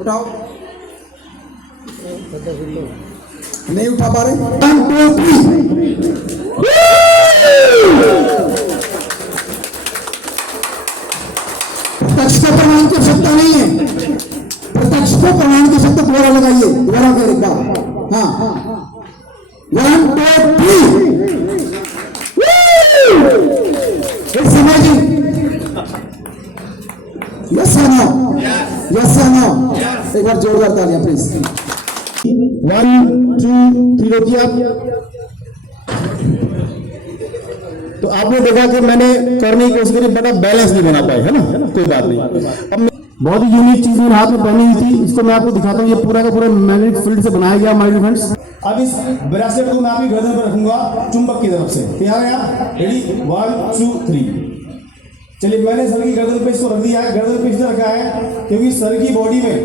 उठाओ, नहीं उठा पा रहे। 1 2 3 प्रत्यक्ष को प्रमाण की आवश्यकता नहीं है, प्रत्यक्ष को प्रमाण की आवश्यकता दोबारा लगाइए, दोबारा फिर एक बार। हाँ 1 2 3 It's amazing. Yes or no? Yes or no? एक बार जोरदार तालियां प्लीज। 1 2 3 रोकिए आप। तो आपने देखा कि मैंने करने की कोशिश करी, बड़ा बैलेंस नहीं बना पाए, है ना, कोई बात नहीं। अब बहुत ही यूनिक चीज मेरे हाथ में पहनी हुई थी, इसको मैं आपको दिखाता हूँ। ये पूरा का पूरा मैग्नेटिक फील्ड से बनाया गया माय फ्रेंड्स। अब इस ब्रेसलेट को मैं आपकी गर्दन पर रखूंगा चुंबक की तरफ से। तैयार है आप? रेडी 1 2 3। चलिए, मैंने सर की गर्दन पे इसको रख दिया है। गर्दन पे इसलिए रखा है क्योंकि सर की बॉडी में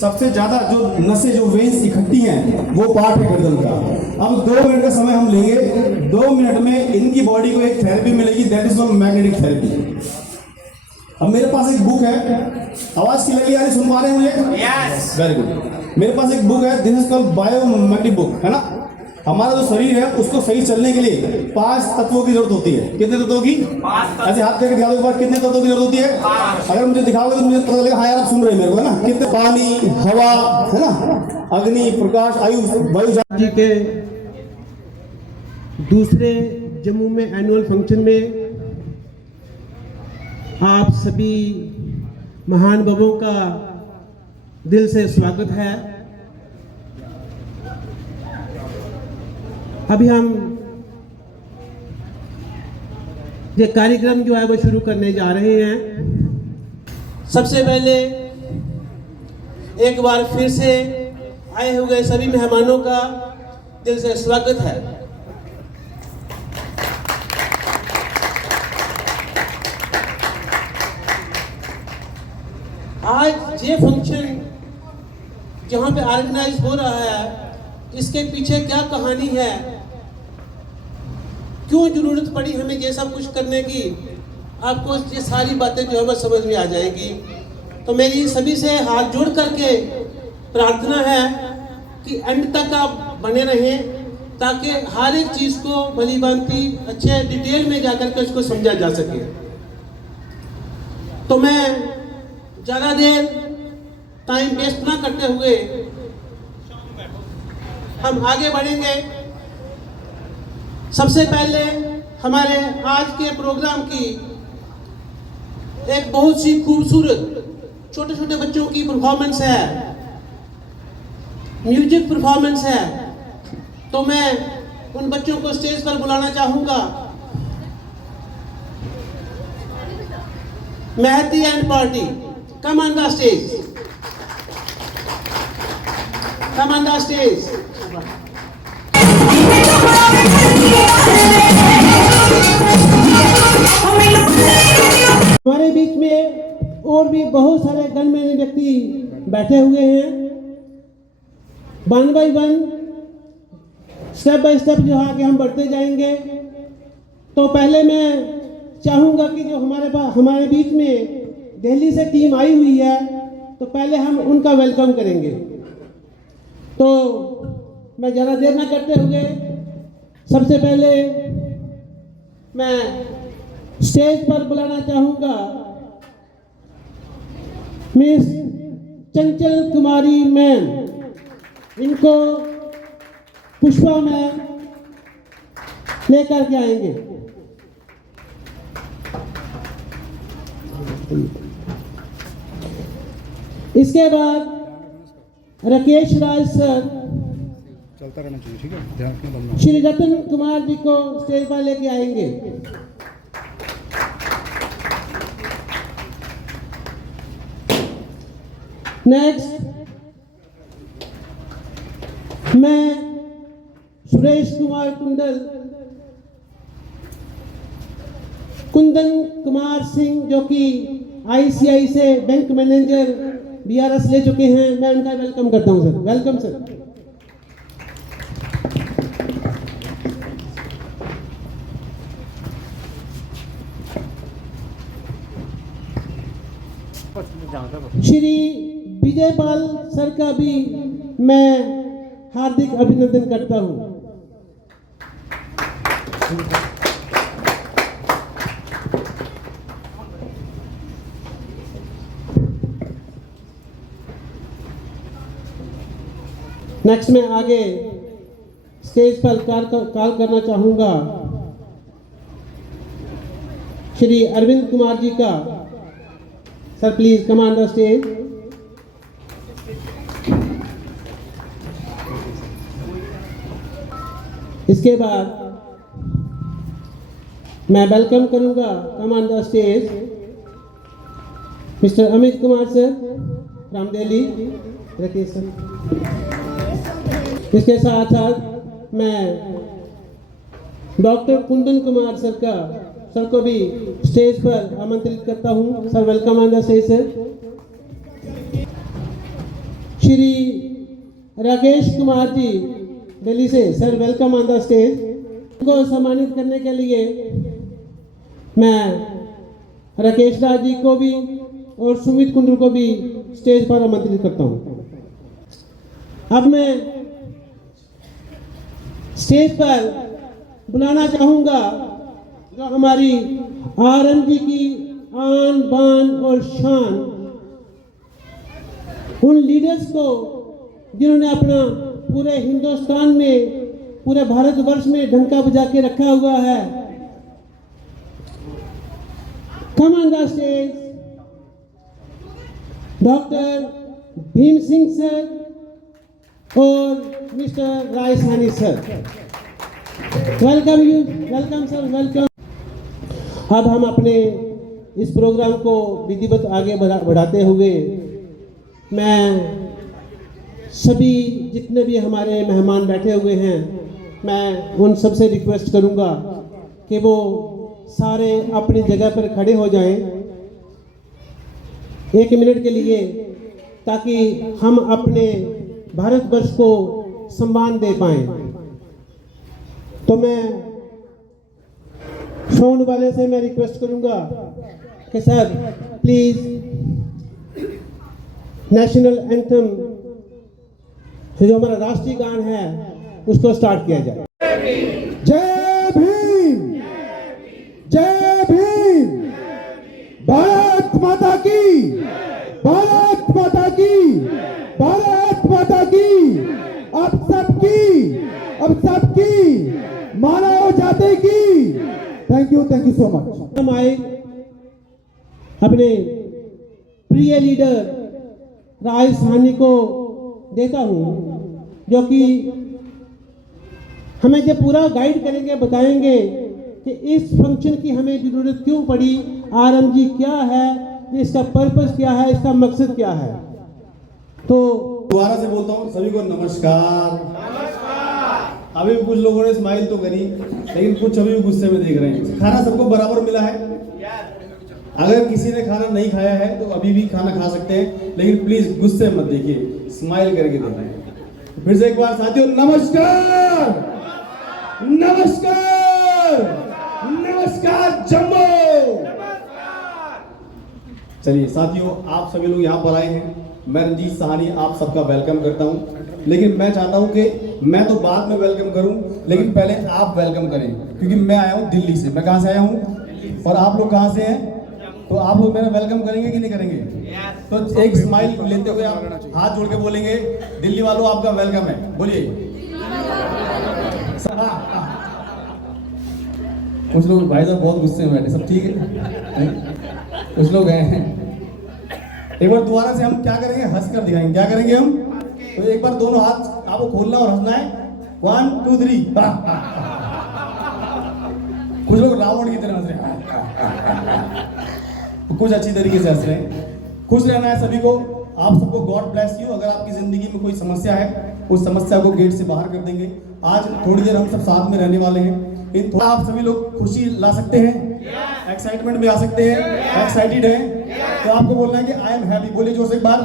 सबसे ज्यादा जो नसें, जो वेन्स इकट्ठी हैं, वो पार्ट है गर्दन का। अब 2 मिनट का समय हम लेंगे। 2 मिनट में इनकी बॉडी को एक थेरेपी मिलेगी, that is called magnetic therapy. अब मेरे पास एक बुक है, आवाज क्लियरली आ रही, सुन पा रहे हैं मुझे? Yes, very good. मेरे पास एक बुक है, this is called biomagnetic book, है ना। हमारा जो शरीर है उसको सही चलने के लिए 5 तत्वों की जरूरत होती है। कितने तत्वों की? 5। ऐसे हाथ करके दिखा दो एक बार, कितने तत्वों की जरूरत होती है? 5। अगर मुझे दिखाओगे तो मुझे पता चलेगा हाँ यार आप सुन रहे हैं मेरे को, है ना। कितने? पानी, हवा, है ना, अग्नि, प्रकाश, आयु, वायु। जी के दूसरे जम्मू में एनुअल फंक्शन में आप सभी महानुभावों का दिल से स्वागत है। अभी हम ये कार्यक्रम जो है वो शुरू करने जा रहे हैं। सबसे पहले एक बार फिर से आए हुए सभी मेहमानों का दिल से स्वागत है। आज ये फंक्शन जहाँ पे ऑर्गेनाइज हो रहा है, इसके पीछे क्या कहानी है, क्यों जरूरत पड़ी हमें ये सब कुछ करने की, आपको ये सारी बातें जो है वो समझ में आ जाएगी। तो मेरी सभी से हाथ जोड़ करके प्रार्थना है कि एंड तक आप बने रहें, ताकि हर एक चीज़ को भली भांति अच्छे डिटेल में जाकर के उसको समझा जा सके। तो मैं ज़्यादा देर टाइम वेस्ट ना करते हुए हम आगे बढ़ेंगे। सबसे पहले हमारे आज के प्रोग्राम की एक बहुत सी खूबसूरत छोटे छोटे बच्चों की परफॉर्मेंस है, म्यूजिक परफॉर्मेंस है। तो मैं उन बच्चों को स्टेज पर बुलाना चाहूंगा। Mehdi and party, come on the stage, come on the stage. हमारे बीच में और भी बहुत सारे गणमान्य व्यक्ति बैठे हुए हैं। 1 बाय 1 स्टेप बाय स्टेप जो आगे हम बढ़ते जाएंगे। तो पहले मैं चाहूंगा कि जो हमारे बीच में दिल्ली से टीम आई हुई है, तो पहले हम उनका वेलकम करेंगे। तो मैं ज़्यादा देर ना करते हुए सबसे पहले मैं स्टेज पर बुलाना चाहूंगा मिस चंचल कुमारी मैम। इनको पुष्पा मैम लेकर के आएंगे। इसके बाद राकेश राज सर चलता रहना चाहिए, ठीक है, ध्यान रखना, बंद श्री रतन कुमार जी को स्टेज पर लेके आएंगे। नेक्स्ट मैं सुरेश कुमार कुंदन कुमार सिंह, जो कि ICICI से बैंक मैनेजर BRS ले चुके हैं, मैं उनका वेलकम करता हूं sir. Welcome sir. Shri Vijay Pal sir का भी मैं हार्दिक अभिनंदन करता हूं। नेक्स्ट मैं आगे स्टेज पर कॉल करना चाहूंगा श्री अरविंद कुमार जी का। Sir please come on the stage. इसके बाद मैं वेलकम करूंगा कम on the stage mister Amit Kumar sir from Delhi. रखिए सर। इसके साथ साथ मैं डॉक्टर कुंदन कुमार सर को भी स्टेज पर आमंत्रित करता हूं। Sir welcome on the stage sir. Shri Rakesh Kumar ji Delhi से, sir welcome on the stage. उनको सम्मानित करने के लिए मैं राकेश राज जी को भी और सुमित कुंडू को भी स्टेज पर आमंत्रित करता हूं। अब मैं स्टेज पर बुलाना चाहूंगा जो हमारी आरएमजी की आन बान और शान, उन लीडर्स को जिन्होंने अपना पूरे हिंदुस्तान में, पूरे भारतवर्ष में डंका बजा के रखा हुआ है। कम on the stage doctor Bhim Singh sir और मिस्टर राय सानी sir. Welcome you, welcome sir, welcome. अब हम अपने इस प्रोग्राम को विधिवत आगे बढ़ाते हुए मैं सभी जितने भी हमारे मेहमान बैठे हुए हैं, मैं उन सबसे रिक्वेस्ट करूंगा कि वो सारे अपनी जगह पर खड़े हो जाएं 1 मिनट के लिए, ताकि हम अपने भारतवर्ष को सम्मान दे पाएं। तो मैं साउंड वाले से मैं रिक्वेस्ट करूंगा कि सर प्लीज नेशनल एंथम जो हमारा राष्ट्रीय गान है उसको स्टार्ट किया जाए। जय भीम, जय भीम, भारत माता की, भारत माता की, भारत माता की, अब सबकी मानव जाति की। Thank you so much. हम आए अपने प्रिय लीडर राय साहनी को देता हूं, जो कि हमें जो पूरा गाइड करेंगे, बताएंगे कि इस फंक्शन की हमें जरूरत क्यों पड़ी, आरएमजी क्या है, इसका पर्पस क्या है, इसका मकसद क्या है। तो दोबारा से बोलता हूँ सभी को नमस्कार। अभी भी कुछ लोगों ने स्माइल तो करी, लेकिन कुछ अभी भी गुस्से में देख रहे हैं। खाना सबको बराबर मिला है। अगर किसी ने खाना नहीं खाया है तो अभी भी खाना खा सकते हैं, लेकिन प्लीज गुस्से मत देखिए, स्माइल करके देखिए। फिर से एक बार साथियों नमस्कार, नमस्कार, नमस्कार जम्मू। चलिए साथियों, आप सभी लोग यहाँ पर आए हैं, मैं रंजीत साहनी आप सबका वेलकम करता हूँ। लेकिन मैं चाहता हूँ कि मैं तो बाद में वेलकम करूँ, लेकिन पहले आप वेलकम करें, क्योंकि मैं आया हूँ दिल्ली से। मैं कहाँ से आया हूँ और आप लोग कहाँ से हैं, तो आप लोग मेरा वेलकम करेंगे कि नहीं करेंगे? तो एक स्माइल लेते हुए आप हाथ जोड़ के बोलेंगे, दिल्ली वालों आपका वेलकम है, बोलिए। कुछ लोग भाई साहब बहुत गुस्से में बैठे, सब ठीक है? कुछ लोग हैं। एक बार दोबारा से हम क्या करेंगे, हंस कर दिखाएंगे। क्या करेंगे हम? तो एक बार दोनों हाथ आपको खोलना और हंसना है। 1 2 3। कुछ लोग रावण की तरह हंस रहे हैं, कुछ अच्छी तरीके से हंस रहे हैं। खुश रहना है सभी को। आप सबको गॉड ब्लेस यू। अगर आपकी जिंदगी में कोई समस्या है, उस समस्या को गेट से बाहर कर देंगे। आज थोड़ी देर हम सब साथ में रहने वाले हैं। इन थोड़ा आप सभी लोग खुशी ला सकते हैं, एक्साइटमेंट में आ सकते हैं, एक्साइटेड हैं। तो आपको बोलना है कि आई एम हैप्पी। बोलिए जोर से एक बार।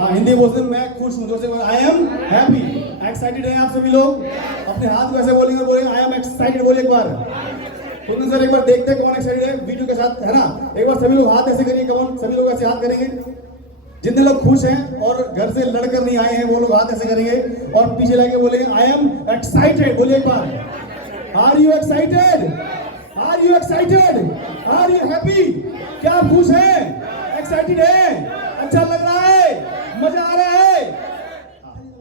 हाँ, हिंदी बोलते हैं मैं खुश हूँ। जोर से आई एम हैप्पी। एक्साइटेड हैं आप सभी लोग? अपने हाथ को ऐसे बोलेंगे, बोलेंगे आई एम एक्साइटेड। बोलिए एक बार। तो सर एक बार देखते हैं कौन एक्साइटेड है वीडियो के साथ, है ना? एक बार सभी लोग हाथ ऐसे करिए, कौन सभी लोग ऐसे हाथ करेंगे। जितने लोग खुश हैं और घर से लड़कर नहीं आए हैं वो लोग हाथ ऐसे करेंगे और पीछे लाके बोलेंगे आई एम एक्साइटेड। बोलिए एक बार, are you excited? Are you excited? Are you happy? क्या आप खुश हैं? एक्साइटेड है? अच्छा लग रहा है? मजा आ रहा है?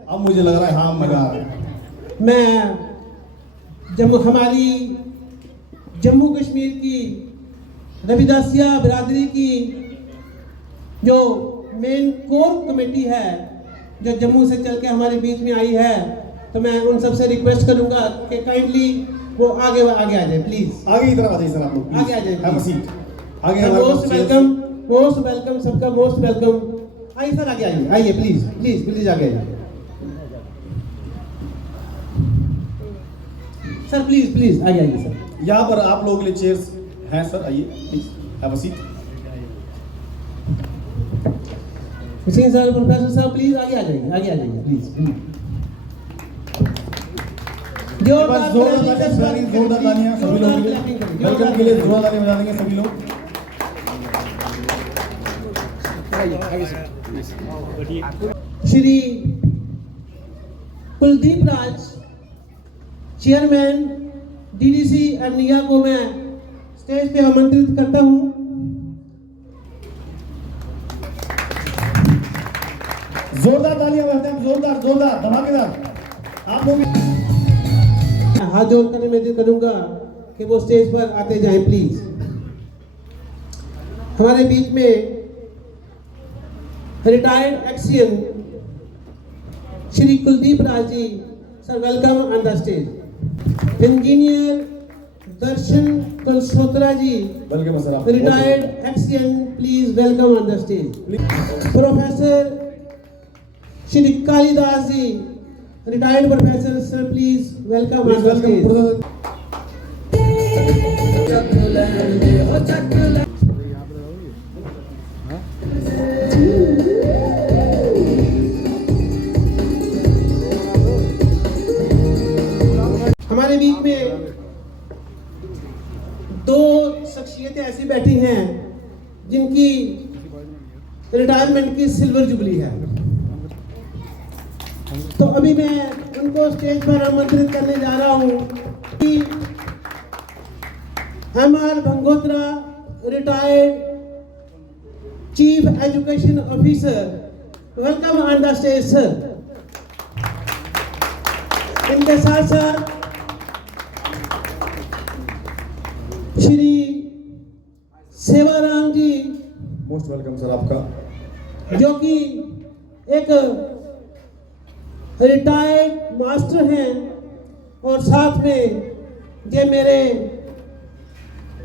अब मुझे लग रहा है हाँ मजा आ रहा है। मैं हमारी जम्मू कश्मीर की रविदासिया बिरादरी की जो मेन कोर कमेटी है जो जम्मू से चल के हमारे बीच में आई है, तो मैं उन सबसे रिक्वेस्ट करूंगा कि काइंडली वो आगे आ जाए प्लीज। आगे की तरफ आ जाइए सर आप लोग, आगे आ जाइए, हैव अ सीट। आगे मोस्ट वेलकम सबका मोस्ट वेलकम। आइए सर, आगे आइए, आइए प्लीज प्लीज प्लीज आगे आइए सर, प्लीज प्लीज आगे आइए सर। यहाँ पर आप लोगों के लिए चेयर्स हैं सर, आइए please have a seat. Hussain sir, professor साहब प्लीज आगे आ जाइए, आगे आ जाइए प्लीज। जोरदार तालियां सभी लोगों के लिए, वेलकम के लिए जोरदार तालियां बजा देंगे सभी लोग। श्री कुलदीप राज चेयरमैन डीडीसी अर्निया को मैं स्टेज पे आमंत्रित करता हूं। जोरदार तालियां बजाते हैं, जोरदार जोरदार धमाकेदार। आप लोग हाथ जोड़कर निवेदन करूंगा कि वो स्टेज पर आते जाएं प्लीज। हमारे बीच में retired XEN Shri Kuldeep Raj ji sir, welcome on the stage. Engineer Darshan Kulshrotra ji, welcome sir. आप retired XEN, please welcome on the stage. Professor Shri Kalidas ji, retired professor sir, please welcome on the stage. हमारे बीच में दो शख्सियतें ऐसी बैठी हैं जिनकी रिटायरमेंट की सिल्वर जुबली है, तो अभी मैं उनको स्टेज पर आमंत्रित करने जा रहा हूं कि MR Bhangotra, retired chief education officer, welcome on the stage sir. इनके साथ साथ Shri Sewaram ji, most welcome sir आपका, जो कि एक रिटायर्ड मास्टर हैं और साथ में ये मेरे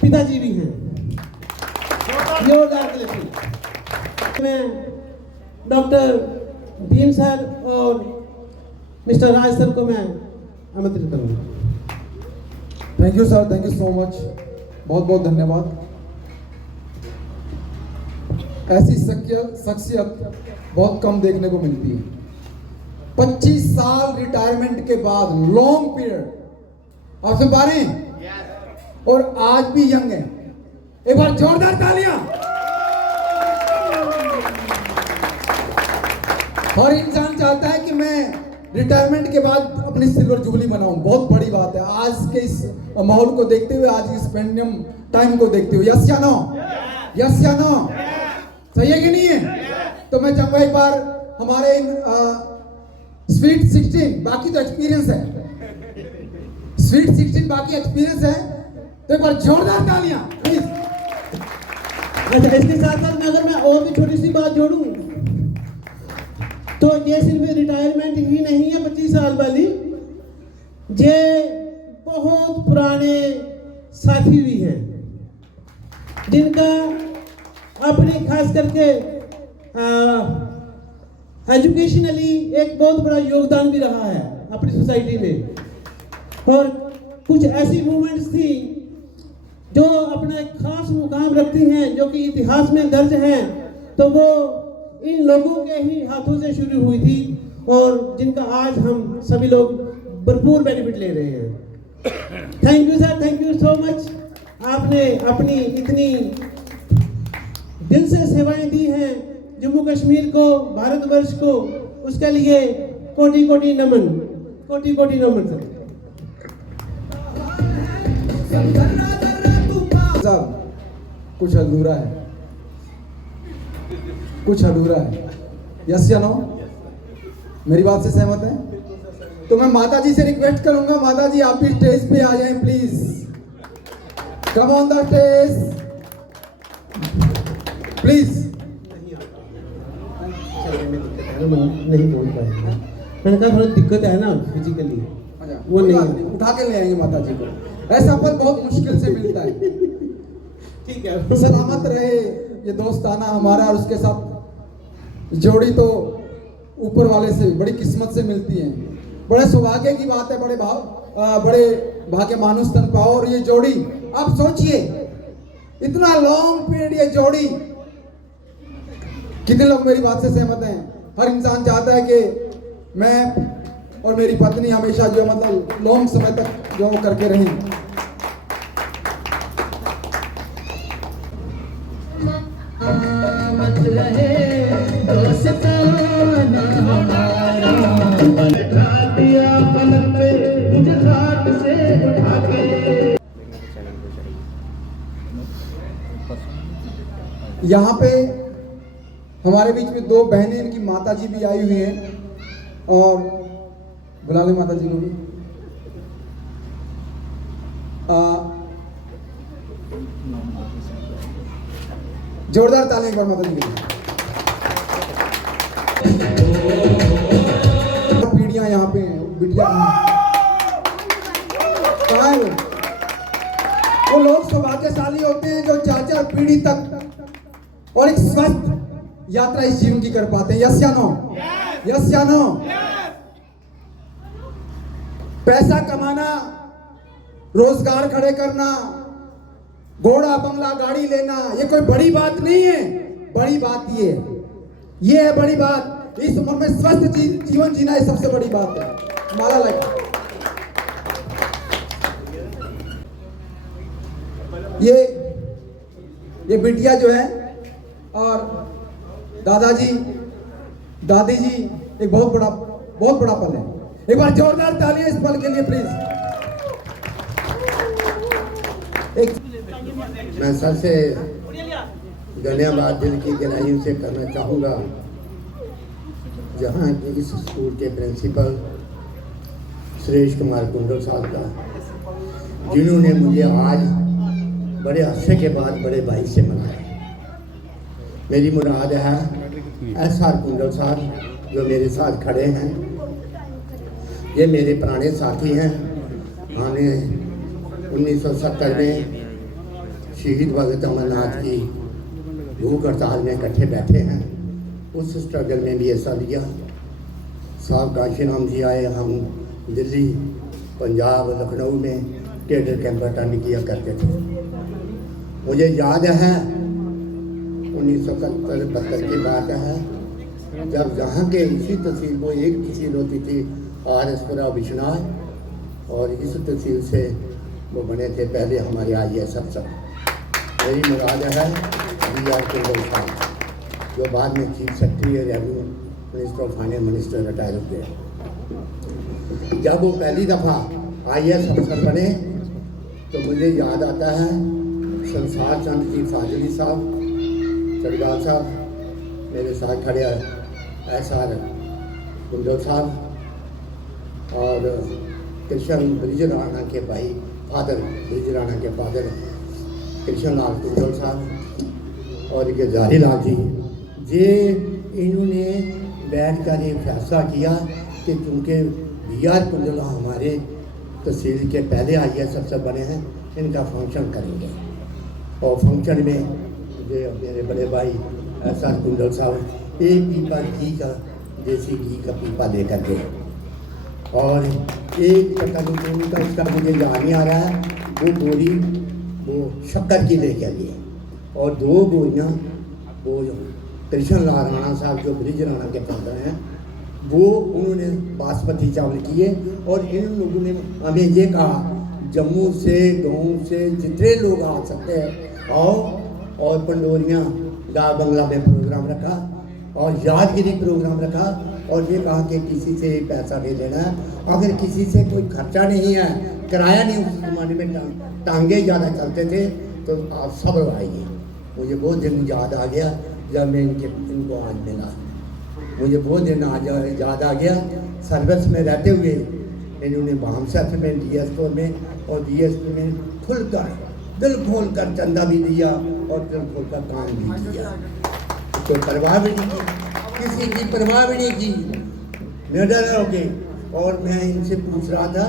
पिताजी भी हैं। जोरदार के लिए मैं डॉक्टर भीम सर और मिस्टर राज सर को मैं आमंत्रित करूंगा। Thank you sir, thank you so much, बहुत बहुत धन्यवाद। ऐसी शख्सियत बहुत कम देखने को मिलती है। 25 साल रिटायरमेंट के बाद, लॉन्ग पीरियड, आप सुन पा रहे हैं? और आज भी यंग है। एक बार जोरदार तालियां। हर इंसान चाहता है कि मैं रिटायरमेंट के बाद अपनी सिल्वर जुबली मनाऊं, बहुत बड़ी बात है आज के इस माहौल को देखते हुए, आज इस पेंडियम टाइम को देखते हुए। यस या नो? यस या नो? सही है कि नहीं है? तो मैं चाहूंगा एक बार हमारे स्वीट 16, बाकी तो एक्सपीरियंस है, स्वीट 16 बाकी एक्सपीरियंस है, तो एक बार जोरदार तालियां प्लीज। अच्छा, इसके साथ साथ अगर मैं और भी छोटी सी बात जोड़ूं तो ये सिर्फ रिटायरमेंट ही नहीं है 25 साल वाली, ये बहुत पुराने साथी भी हैं जिनका अपने खास करके एजुकेशनली एक बहुत बड़ा योगदान भी रहा है अपनी सोसाइटी में। और कुछ ऐसी मूवमेंट्स थी जो अपना एक खास मुकाम रखती हैं, जो कि इतिहास में दर्ज हैं, तो वो इन लोगों के ही हाथों से शुरू हुई थी और जिनका आज हम सभी लोग भरपूर बेनिफिट ले रहे हैं। Thank you sir, thank you so much. आपने अपनी इतनी दिल से सेवाएं दी हैं जम्मू कश्मीर को, भारतवर्ष को, उसके लिए कोटि कोटि नमन, कोटि कोटि नमन सर। साहब कुछ अधूरा है, कुछ अधूरा है। यस या नो? मेरी बात से सहमत है? तो मैं माता जी से रिक्वेस्ट करूंगा, माता जी आप भी स्टेज पे आ जाएं please. Come on the stage please. नहीं बोल पाएंगे, मैंने कहा थोड़ा दिक्कत है ना फिजिकली, वो नहीं उठा के ले आएंगे माता जी को। ऐसा पल बहुत मुश्किल से मिलता है। ठीक है। सलामत रहे ये दोस्ताना हमारा, और उसके साथ जोड़ी तो ऊपर वाले से, बड़ी किस्मत से मिलती है। बड़े सौभाग्य की बात है, बड़े भाग्य मानुष तन पाओ। और ये जोड़ी आप सोचिए, इतना लॉन्ग पीरियड ये जोड़ी, कितने लोग मेरी बात से सहमत हैं? हर इंसान चाहता है कि मैं और मेरी पत्नी हमेशा जो मतलब लॉन्ग समय तक जो करके रहें। यहाँ पे हमारे बीच में दो बहनें, इनकी माता जी भी आई हुई हैं, और बुला लें माता जी को भी। जोरदार ताली एक बार माता जी के लिए। पीढ़ियां यहाँ पे हैं, बिटिया कहाँ है वो लोग सौभाग्यशाली होते हैं जो 4-4 पीढ़ी तक और एक स्वस्थ यात्रा इस जीवन की कर पाते हैं। यस या नो? यस या नो? पैसा कमाना, रोजगार खड़े करना, घोड़ा बंगला गाड़ी लेना, ये कोई बड़ी बात नहीं है। बड़ी बात ये है बड़ी बात। इस उम्र में स्वस्थ जीवन जीना ये सबसे बड़ी बात है। माला लगे ये बिटिया जो है और दादाजी दादी जी, एक बहुत बड़ा पल है। एक बार जोरदार तालियां इस पल के लिए प्लीज। मैं सबसे धन्यवाद दिल की गहराइयों से करना चाहूँगा जहाँ के इस स्कूल के प्रिंसिपल सुरेश कुमार कुंडल साहब का, जिन्होंने मुझे आज बड़े अरसे के बाद बड़े भाई से मनाया। मेरी मुराद है SR कुंडल साहब जो मेरे साथ खड़े हैं। ये मेरे पुराने साथी हैं। हमने 1970 में शहीद भगत अमरनाथ की भूख हड़ताल में इकट्ठे बैठे हैं। उस स्ट्रगल में भी हिस्सा लिया। साहब काशीराम जी आए, हम दिल्ली, पंजाब, लखनऊ में कैडर कैंप अटेंड किया करते थे। मुझे याद है 1970-72 की बात है, जब जहाँ के इसी तहसील को एक तहसील होती थी RSपुरा बिश्नाह, और इस तहसील से वो बने थे पहले हमारे IAS अफसर। मेरी मुराद है BR कुंडल साहब, जो बाद में chief secretary revenue minister of finance minister retire हुए। जब वो पहली दफ़ा IAS अफसर बने तो मुझे याद आता है संसार चंद जी फाजली साहब, सरदार साहब, मेरे साथ खड़े SR कुंडल साहब और कृष्ण ब्रिज राणा के भाई फादर, ब्रिज राणा के फादर कृष्ण लाल कुंडल साहब और गजारी लाल जी। ये इन्होंने बैठ कर ये फैसला किया कि चूँकि BR कुंडल हमारे तहसील के पहले IAS अफसर बने हैं, इनका फंक्शन करेंगे। और फंक्शन में जो मेरे बड़े भाई SR कुंडल साहब एक पीपा घी का, देसी घी का पीपा लेकर गए, और एक पता नहीं उनका इसका मुझे याद नहीं आ रहा है, वो बोरी वो शक्कर की लेकर गए, और 2 बोरियाँ वो कृष्ण लाल राणा साहब जो ब्रिज राणा के फादर हैं, वो उन्होंने बासमती चावल किए। और इन लोगों ने हमें ये कहा जम्मू से गाँव से जितने लोग आ सकते हैं आओ। और पंडोरियाँ डाक बंगला में प्रोग्राम रखा और यादगिरी प्रोग्राम रखा और ये कहा कि किसी से पैसा नहीं लेना है। अगर किसी से कोई खर्चा नहीं है, किराया नहीं, उस ज़माने में टांगे ज़्यादा चलते थे, तो आप सब आइए। मुझे वो दिन याद आ गया जब मैं इनको आज मिला। मुझे वो दिन आज याद आ गया। सर्विस में रहते हुए इन्होंने बामसेफ में DSP में और DSP में खुलकर दिल खोल कर चंदा भी दिया और दिल खोल कर काम भी किया। कोई परवाह भी नहीं की, किसी की परवाह भी नहीं की, निडर हो गए। और मैं इनसे पूछ रहा था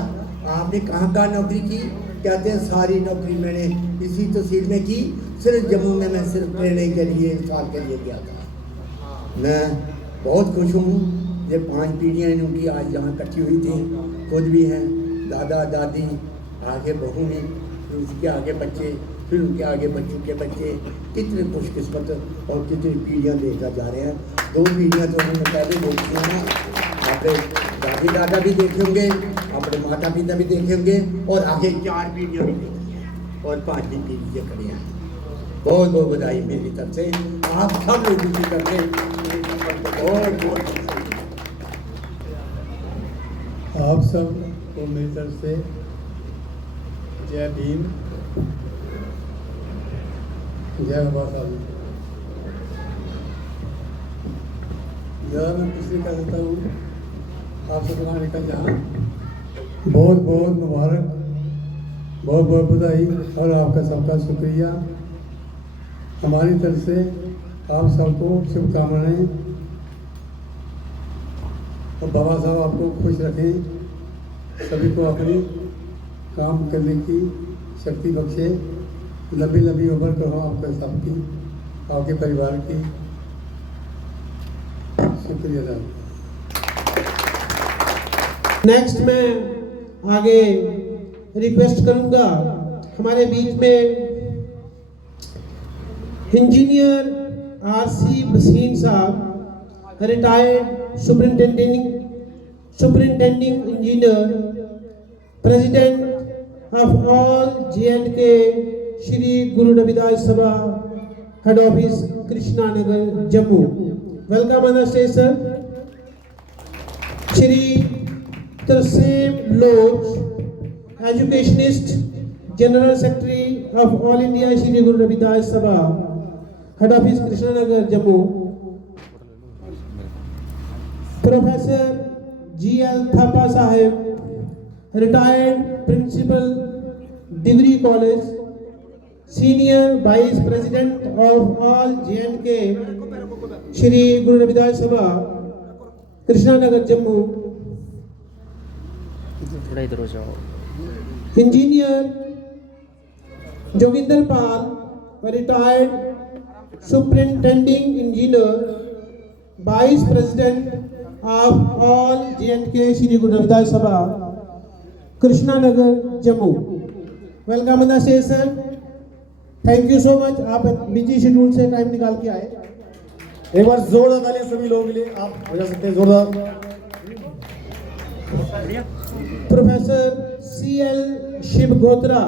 आपने कहाँ कहाँ नौकरी की? कहते हैं सारी नौकरी मैंने इसी तहसील में की, सिर्फ जम्मू में मैं सिर्फ ट्रेनिंग के लिए 1 साल के लिए गया था। मैं बहुत खुश हूँ। ये 5 पीढ़ियाँ इनकी आज यहाँ इकट्ठी हुई थी, खुद भी हैं, दादा दादी, आगे बहू हैं, फिर उसके आगे बच्चे, फिर उनके आगे बच्चों के बच्चे। कितने खुशकिस्मत और कितनी पीढ़ियाँ देखा जा रहे हैं। 2 पीढ़ियाँ तो उन्होंने पहले देखी हैं, अपने दादी दादा भी देखे होंगे, अपने माता पिता भी देखे होंगे और आगे 4 पीढ़ियाँ भी देखी हैं और 5वीं पीढ़ी से खड़े हैं। बहुत बहुत बधाई मेरी तरफ से, आप सब लोगों की तरफ से बहुत बहुत। आप सब को मेरी तरफ से जय भीम, जय बाबा साहब। ज़रा मैं पिछले कह देता हूँ आप सब बनाने का जहाँ बहुत बहुत मुबारक, बहुत बहुत बधाई और आपका सबका शुक्रिया। हमारी तरफ से आप सबको शुभकामनाएं और बाबा साहब आपको खुश रखें, सभी को अपनी काम करने की शक्ति बख्शे, लंबी लंबी उम्र करो आपके सबकी, आपके परिवार की। शुक्रिया साहब। नेक्स्ट मैं आगे रिक्वेस्ट करूंगा हमारे बीच में engineer RC Baseen sahab, retired superintending engineer, president of all J&K Shri Guru Ravidas Sabha, head office Krishna Nagar Jammu. Welcome on the stage sir. Shri Tarsem Loch, educationist, general secretary of all India Shri Guru Ravidas Sabha, head office Krishnanagar Jammu. Professor GL Thapa sahab, retired principal degree college, senior vice president of all J&K Shri Guru Ravidas Sabha, Krishnanagar Jammu. थोड़ा इधर हो जाओ। Engineer Joginder Pal, retired superintending engineer, vice president of all J&K Shri Guru Ravidas Sabha, Krishnanagar Jammu. Welcome on the stage sir. Thank you so much, आप busy schedule से time निकाल के आए। एक बार जोरदार तालियां सभी लोगों के लिए, आप बजा सकते हैं जोरदार। Professor CL Shivgotra,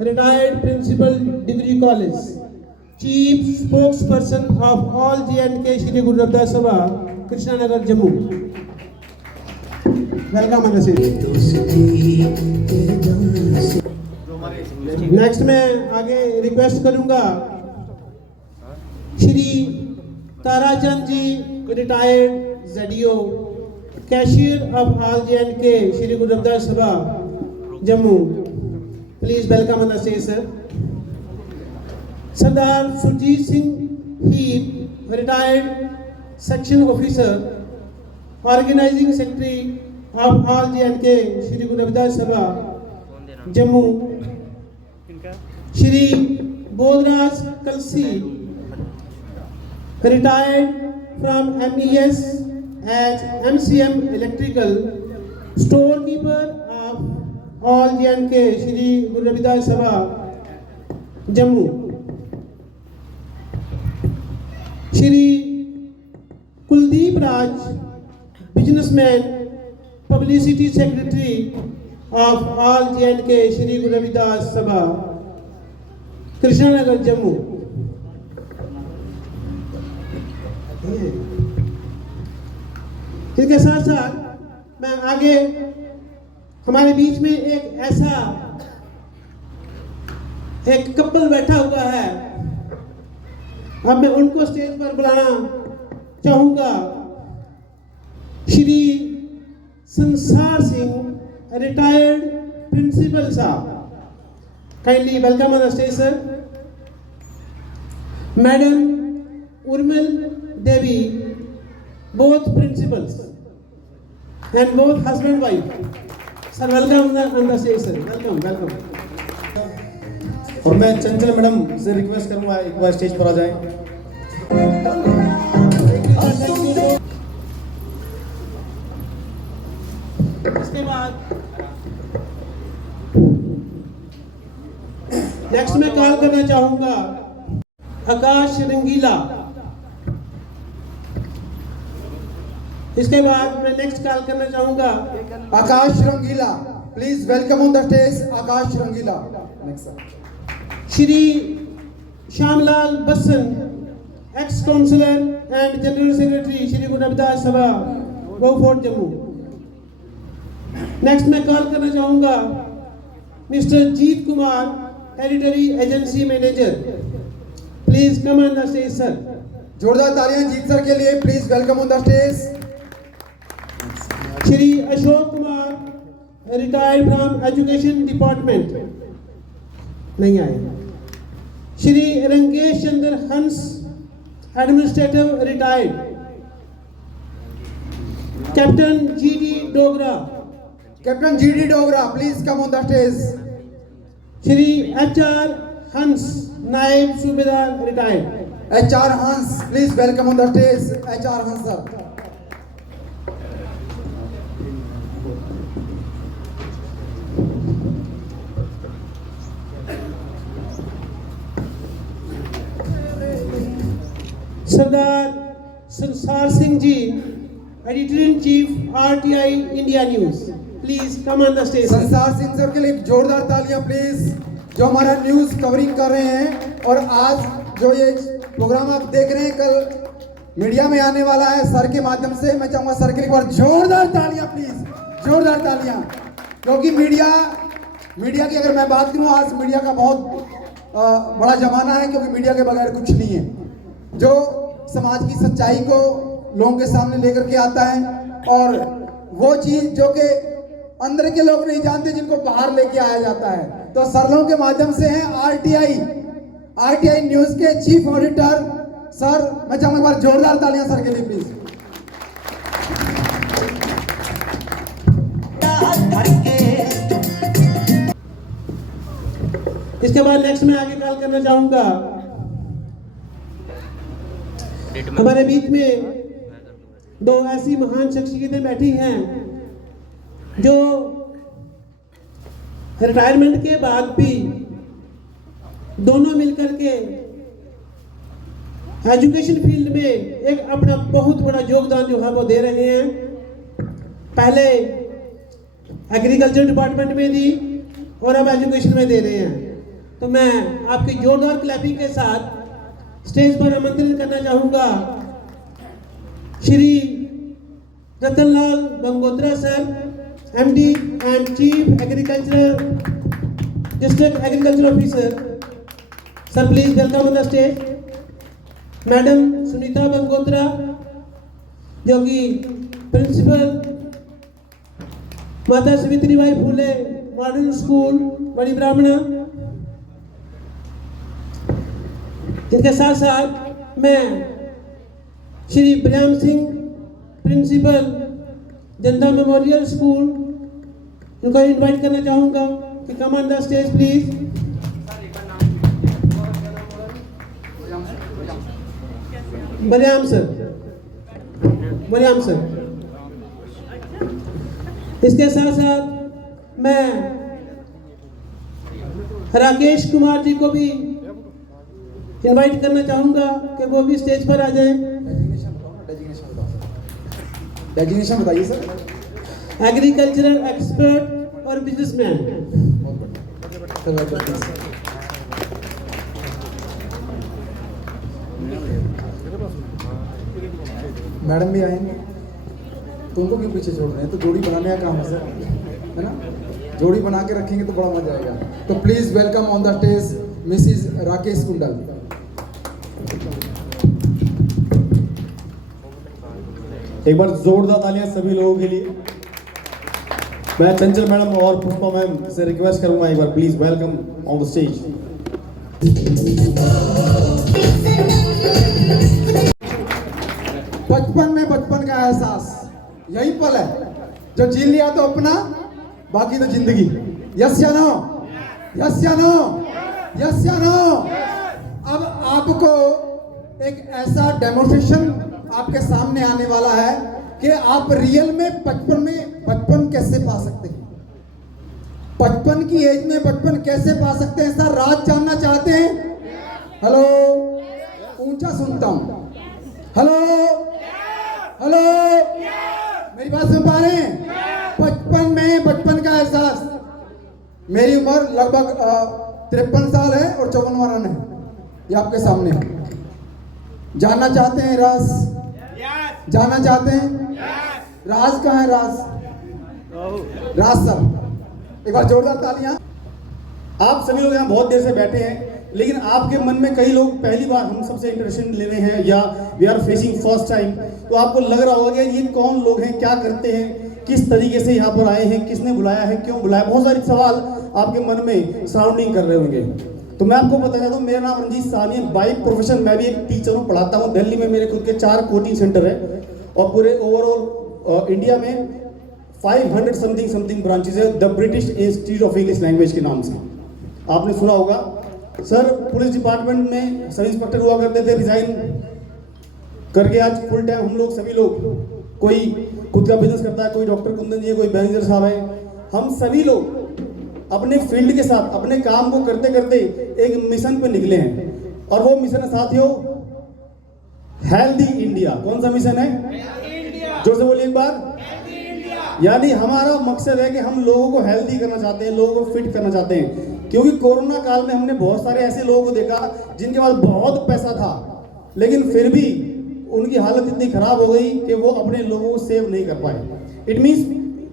retired principal degree college, chief spokesperson of all J&K Shri Guru Ravidas Sabha, Krishnanagar Jammu. Welcome on the stage. Next मैं आगे रिक्वेस्ट करूंगा Shri Tarachand ji, retired ZDO, cashier of all J&K Shri Guru Ravidas Sabha Jammu. Please welcome on the stage sir. Sardar Surjit Singh Heer, retired section officer, organising secretary of all J&K Shri Guru Ravidas Sabha Jammu. Shri Bodhraj Kalsi, retired from MES as MCM Electrical, storekeeper of all J&K Shri Guru Ravidas Sabha Jammu. Shri Kuldeep Raj, businessman, publicity secretary of all J&K Shri Guru Ravidas Sabha, Krishnanagar, Jammu. इसके साथ साथ मैं आगे हमारे बीच में एक couple बैठा हुआ है, अब मैं उनको स्टेज पर बुलाना चाहूंगा। श्री संसार सिंह, रिटायर्ड प्रिंसिपल साहब, kindly welcome on the stage sir. Madam Urmil Devi, both principals and both husband wife, sir welcome on the stage sir, welcome। और मैं चंचल मैडम से रिक्वेस्ट करूंगा एक बार स्टेज पर आ जाएं। इसके बाद नेक्स्ट मैं कॉल करना चाहूंगा आकाश रंगीला। इसके बाद मैं नेक्स्ट कॉल करना चाहूंगा Akash Rangila, please welcome on the stage Akash Rangila. Shri Shyamlal Bassan, ex councillor and general secretary Shri Guru Ravidas Sabha, Gofort, Jammu. Next मैं कॉल करना चाहूंगा मिस्टर जीत कुमार, एडिटरी agency manager, please come on the stage sir. जोरदार तालियां जीत सर के लिए, please welcome on the stage. Shri Ashok Kumar, retired from education department, नहीं आए। Shri Rangesh Chandra Hans, administrative, retired. Captain GD Dogra, captain GD Dogra, please come on the stage. Shri HR Hans, नायब सूबेदार, retired. HR Hans, please welcome on the stage HR Hans sir. Sardar Sansar Singh ji, editor in chief RTI India news, please come on the stage. Sansar Singh sir के लिए जोरदार तालियां please, जो हमारा news covering कर रहे हैं। और आज जो ये प्रोग्राम आप देख रहे हैं, कल मीडिया में आने वाला है सर के माध्यम से। मैं चाहूंगा सर के लिए एक बार जोरदार तालियां प्लीज, जोरदार तालियां, क्योंकि मीडिया की अगर मैं बात करूं, आज मीडिया का बहुत बड़ा जमाना है, क्योंकि मीडिया के बगैर कुछ नहीं है। जो समाज की सच्चाई को लोगों के सामने लेकर के आता है, और वो चीज जो कि अंदर के लोग नहीं जानते, जिनको बाहर लेके आया जाता है। तो सरलों के माध्यम से हैं आरटीआई न्यूज के चीफ ऑडिटर सर। मैं चाहूंगा एक बार जोरदार तालियां सर के लिए प्लीज। इसके बाद नेक्स्ट में आगे कॉल करना चाहूंगा, हमारे बीच में दो ऐसी महान शख्सियतें बैठी हैं जो रिटायरमेंट के बाद भी दोनों मिलकर के एजुकेशन फील्ड में एक अपना बहुत बड़ा योगदान जो है वो दे रहे हैं। पहले एग्रीकल्चर डिपार्टमेंट में दी और अब एजुकेशन में दे रहे हैं। तो मैं आपकी जोरदार क्लैपिंग के साथ स्टेज पर आमंत्रित करना चाहूंगा Shri Ratanlal Gangotra sir, MD and chief agriculture district agriculture officer sir, please welcome on the stage. Madam Sunita Gangotra, जो कि प्रिंसिपल माता सावित्रीबाई फूले मॉडर्न स्कूल, बड़ी ब्राह्मणा। इनके साथ साथ मैं Shri Brahm Singh, principal Janata memorial school, इनको इनवाइट करना चाहूंगा कि come on the stage please. Bariyam sir. इसके साथ साथ मैं राकेश कुमार जी को भी इनवाइट करना चाहूंगा कि वो भी स्टेज पर आ जाएं। डेजिग्नेशन बताइए सर। एग्रीकल्चरल एक्सपर्ट और बिजनेसमैन। मैडम भी आएंगे, तुमको क्यों पीछे छोड़ रहे हैं? तो जोड़ी बनाने का काम है सर, है ना? जोड़ी बना के रखेंगे तो बड़ा मजा आएगा। तो please welcome on the stage Mrs Rakesh कुंडल। एक बार जोरदार तालियां सभी लोगों के लिए। मैं चंचल मैडम और पुष्पा मैम से रिक्वेस्ट करूंगा एक बार please welcome on the stage. बचपन में बचपन का एहसास यही पल है जो जी लिया तो अपना, बाकी तो जिंदगी। यस या नो? यस या नो? यस या नो? अब आपको एक ऐसा डेमोन्स्ट्रेशन आपके सामने आने वाला है कि आप रियल में बचपन कैसे पा सकते हैं, बचपन की एज में बचपन कैसे पा सकते हैं। सर राज जानना चाहते हैं? हेलो, ऊंचा सुनता हूं। हेलो हेलो, मेरी बात सुन पा रहे हैं? बचपन में बचपन का एहसास। मेरी उम्र लगभग 53 साल है और 54वां रन है, ये आपके सामने है। जानना चाहते हैं राज? जानना चाहते हैं? राज कहाँ है? राज सर, एक बार जोरदार तालियां। आप सभी लोग यहाँ बहुत देर से बैठे हैं, लेकिन आपके मन में कई लोग पहली बार हम सबसे इंटरेक्शन ले रहे हैं या we are facing first time, तो आपको लग रहा होगा कि ये कौन लोग हैं, क्या करते हैं, किस तरीके से यहाँ पर आए हैं, किसने बुलाया है, क्यों बुलाया, बहुत सारे सवाल आपके मन में सराउंडिंग कर रहे होंगे। तो मैं आपको बताना चाहता हूँ, मेरा नाम रंजीत साहनी है। बाई प्रोफेशन मैं भी एक टीचर हूँ, पढ़ाता हूँ। दिल्ली में मेरे खुद के 4 कोचिंग सेंटर है और पूरे ओवरऑल इंडिया में 500 समथिंग ब्रांचेज है the British institute of English language के नाम से, आपने सुना होगा। सर पुलिस डिपार्टमेंट में सब इंस्पेक्टर हुआ करते थे, रिजाइन करके आज फुल टाइम हम लोग सभी लोग, कोई खुद का बिजनेस करता है, कोई डॉक्टर कुंदन जी है, कोई मैनेजर साहब है। हम सभी लोग अपने फील्ड के साथ अपने काम को करते करते एक मिशन पे निकले हैं और वो मिशन है साथियों हेल्दी इंडिया। कौन सा मिशन है? जोर से बोलिए एक बार। यानी हमारा मकसद है कि हम लोगों को हेल्दी करना चाहते हैं, लोगों को फिट करना चाहते हैं, क्योंकि कोरोना काल में हमने बहुत सारे ऐसे लोगों को देखा जिनके पास बहुत पैसा था लेकिन फिर भी उनकी हालत इतनी खराब हो गई कि वो अपने लोगों को सेव नहीं कर पाए। It means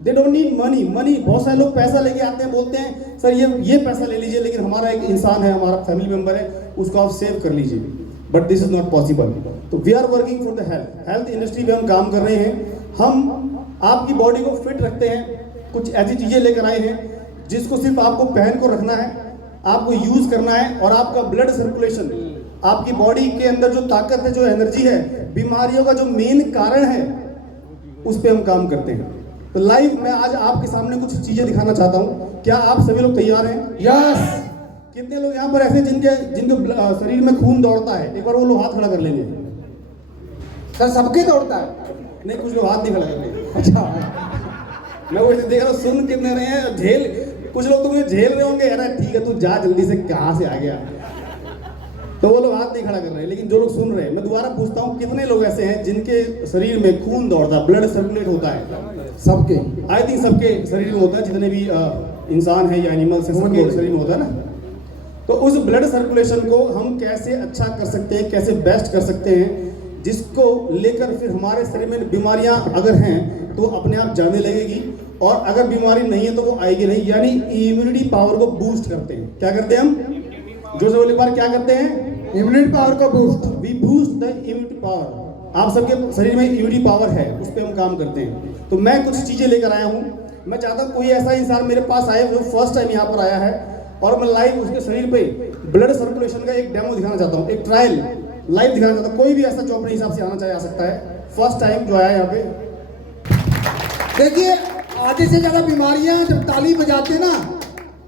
they don't need money. बहुत सारे लोग पैसा लेके आते हैं, बोलते हैं सर ये पैसा ले लीजिए, लेकिन हमारा एक इंसान है, हमारा फैमिली मेंबर है, उसको आप सेव कर लीजिए, but this is not possible. तो we are working for the health industry में हम काम कर रहे हैं। हम आपकी बॉडी को फिट रखते हैं, कुछ ऐसी चीजें लेकर आए हैं जिसको सिर्फ आपको पहन को रखना है, आपको यूज करना है और आपका ब्लड सर्कुलेशन, आपकी बॉडी के अंदर जो ताकत है, जो एनर्जी है, बीमारियों का जो मेन कारण है, उस पे हम काम करते हैं। तो लाइव मैं आज आपके सामने कुछ चीजें दिखाना चाहता हूँ। क्या आप सभी लोग तैयार हैं? यस। कितने लोग यहाँ पर ऐसे जिनके शरीर में खून दौड़ता है? एक बार वो लोग हाथ खड़ा कर लेंगे। सर सबके दौड़ता है? नहीं, कुछ लोग हाथ नहीं खड़ा कर लेंगे। अच्छा, मैं वो देख रहा हूँ, सुन कितने रहे हैं, झेल, कुछ लोग तो मुझे झेल रहे होंगे, अरे ठीक है तू जा जल्दी से, कहाँ से आ गया। तो वो लोग हाथ नहीं खड़ा कर रहे हैं, लेकिन जो लोग सुन रहे हैं, मैं दोबारा पूछता हूँ, कितने लोग ऐसे हैं जिनके शरीर में खून दौड़ता, ब्लड सर्कुलेट होता है? सबके। आई थिंक सबके शरीर में होता है, जितने भी इंसान है या एनिमल्स है, सबके शरीर में होता है ना। तो उस ब्लड सर्कुलेशन को हम कैसे अच्छा कर सकते हैं, कैसे बेस्ट कर सकते हैं, जिसको लेकर फिर हमारे शरीर में बीमारियां अगर हैं तो अपने आप जाने लगेगी, और अगर बीमारी नहीं है तो वो आएगी नहीं। यानी इम्यूनिटी पावर को बूस्ट करते हैं। क्या करते हैं हम? जो से बोले बार क्या करते हैं? इम्यूनिटी पावर को boost. We boost the immunity power. आप सबके शरीर में इम्यूनिटी पावर है, उस पर हम काम करते हैं। तो मैं कुछ चीजें लेकर आया हूँ। मैं चाहता हूँ कोई ऐसा इंसान मेरे पास आए जो फर्स्ट टाइम यहाँ पर आया है, और मैं लाइव उसके शरीर पे ब्लड सर्कुलेशन का एक डेमो दिखाना चाहता हूँ, एक ट्रायल लाइव दिखाना चाहता हूँ। कोई भी ऐसा जो अपने हिसाब से आना चाहे आ सकता है, फर्स्ट टाइम जो आया यहाँ पे। देखिए, आधे से ज्यादा बीमारियां जब ताली बजाते हैं ना,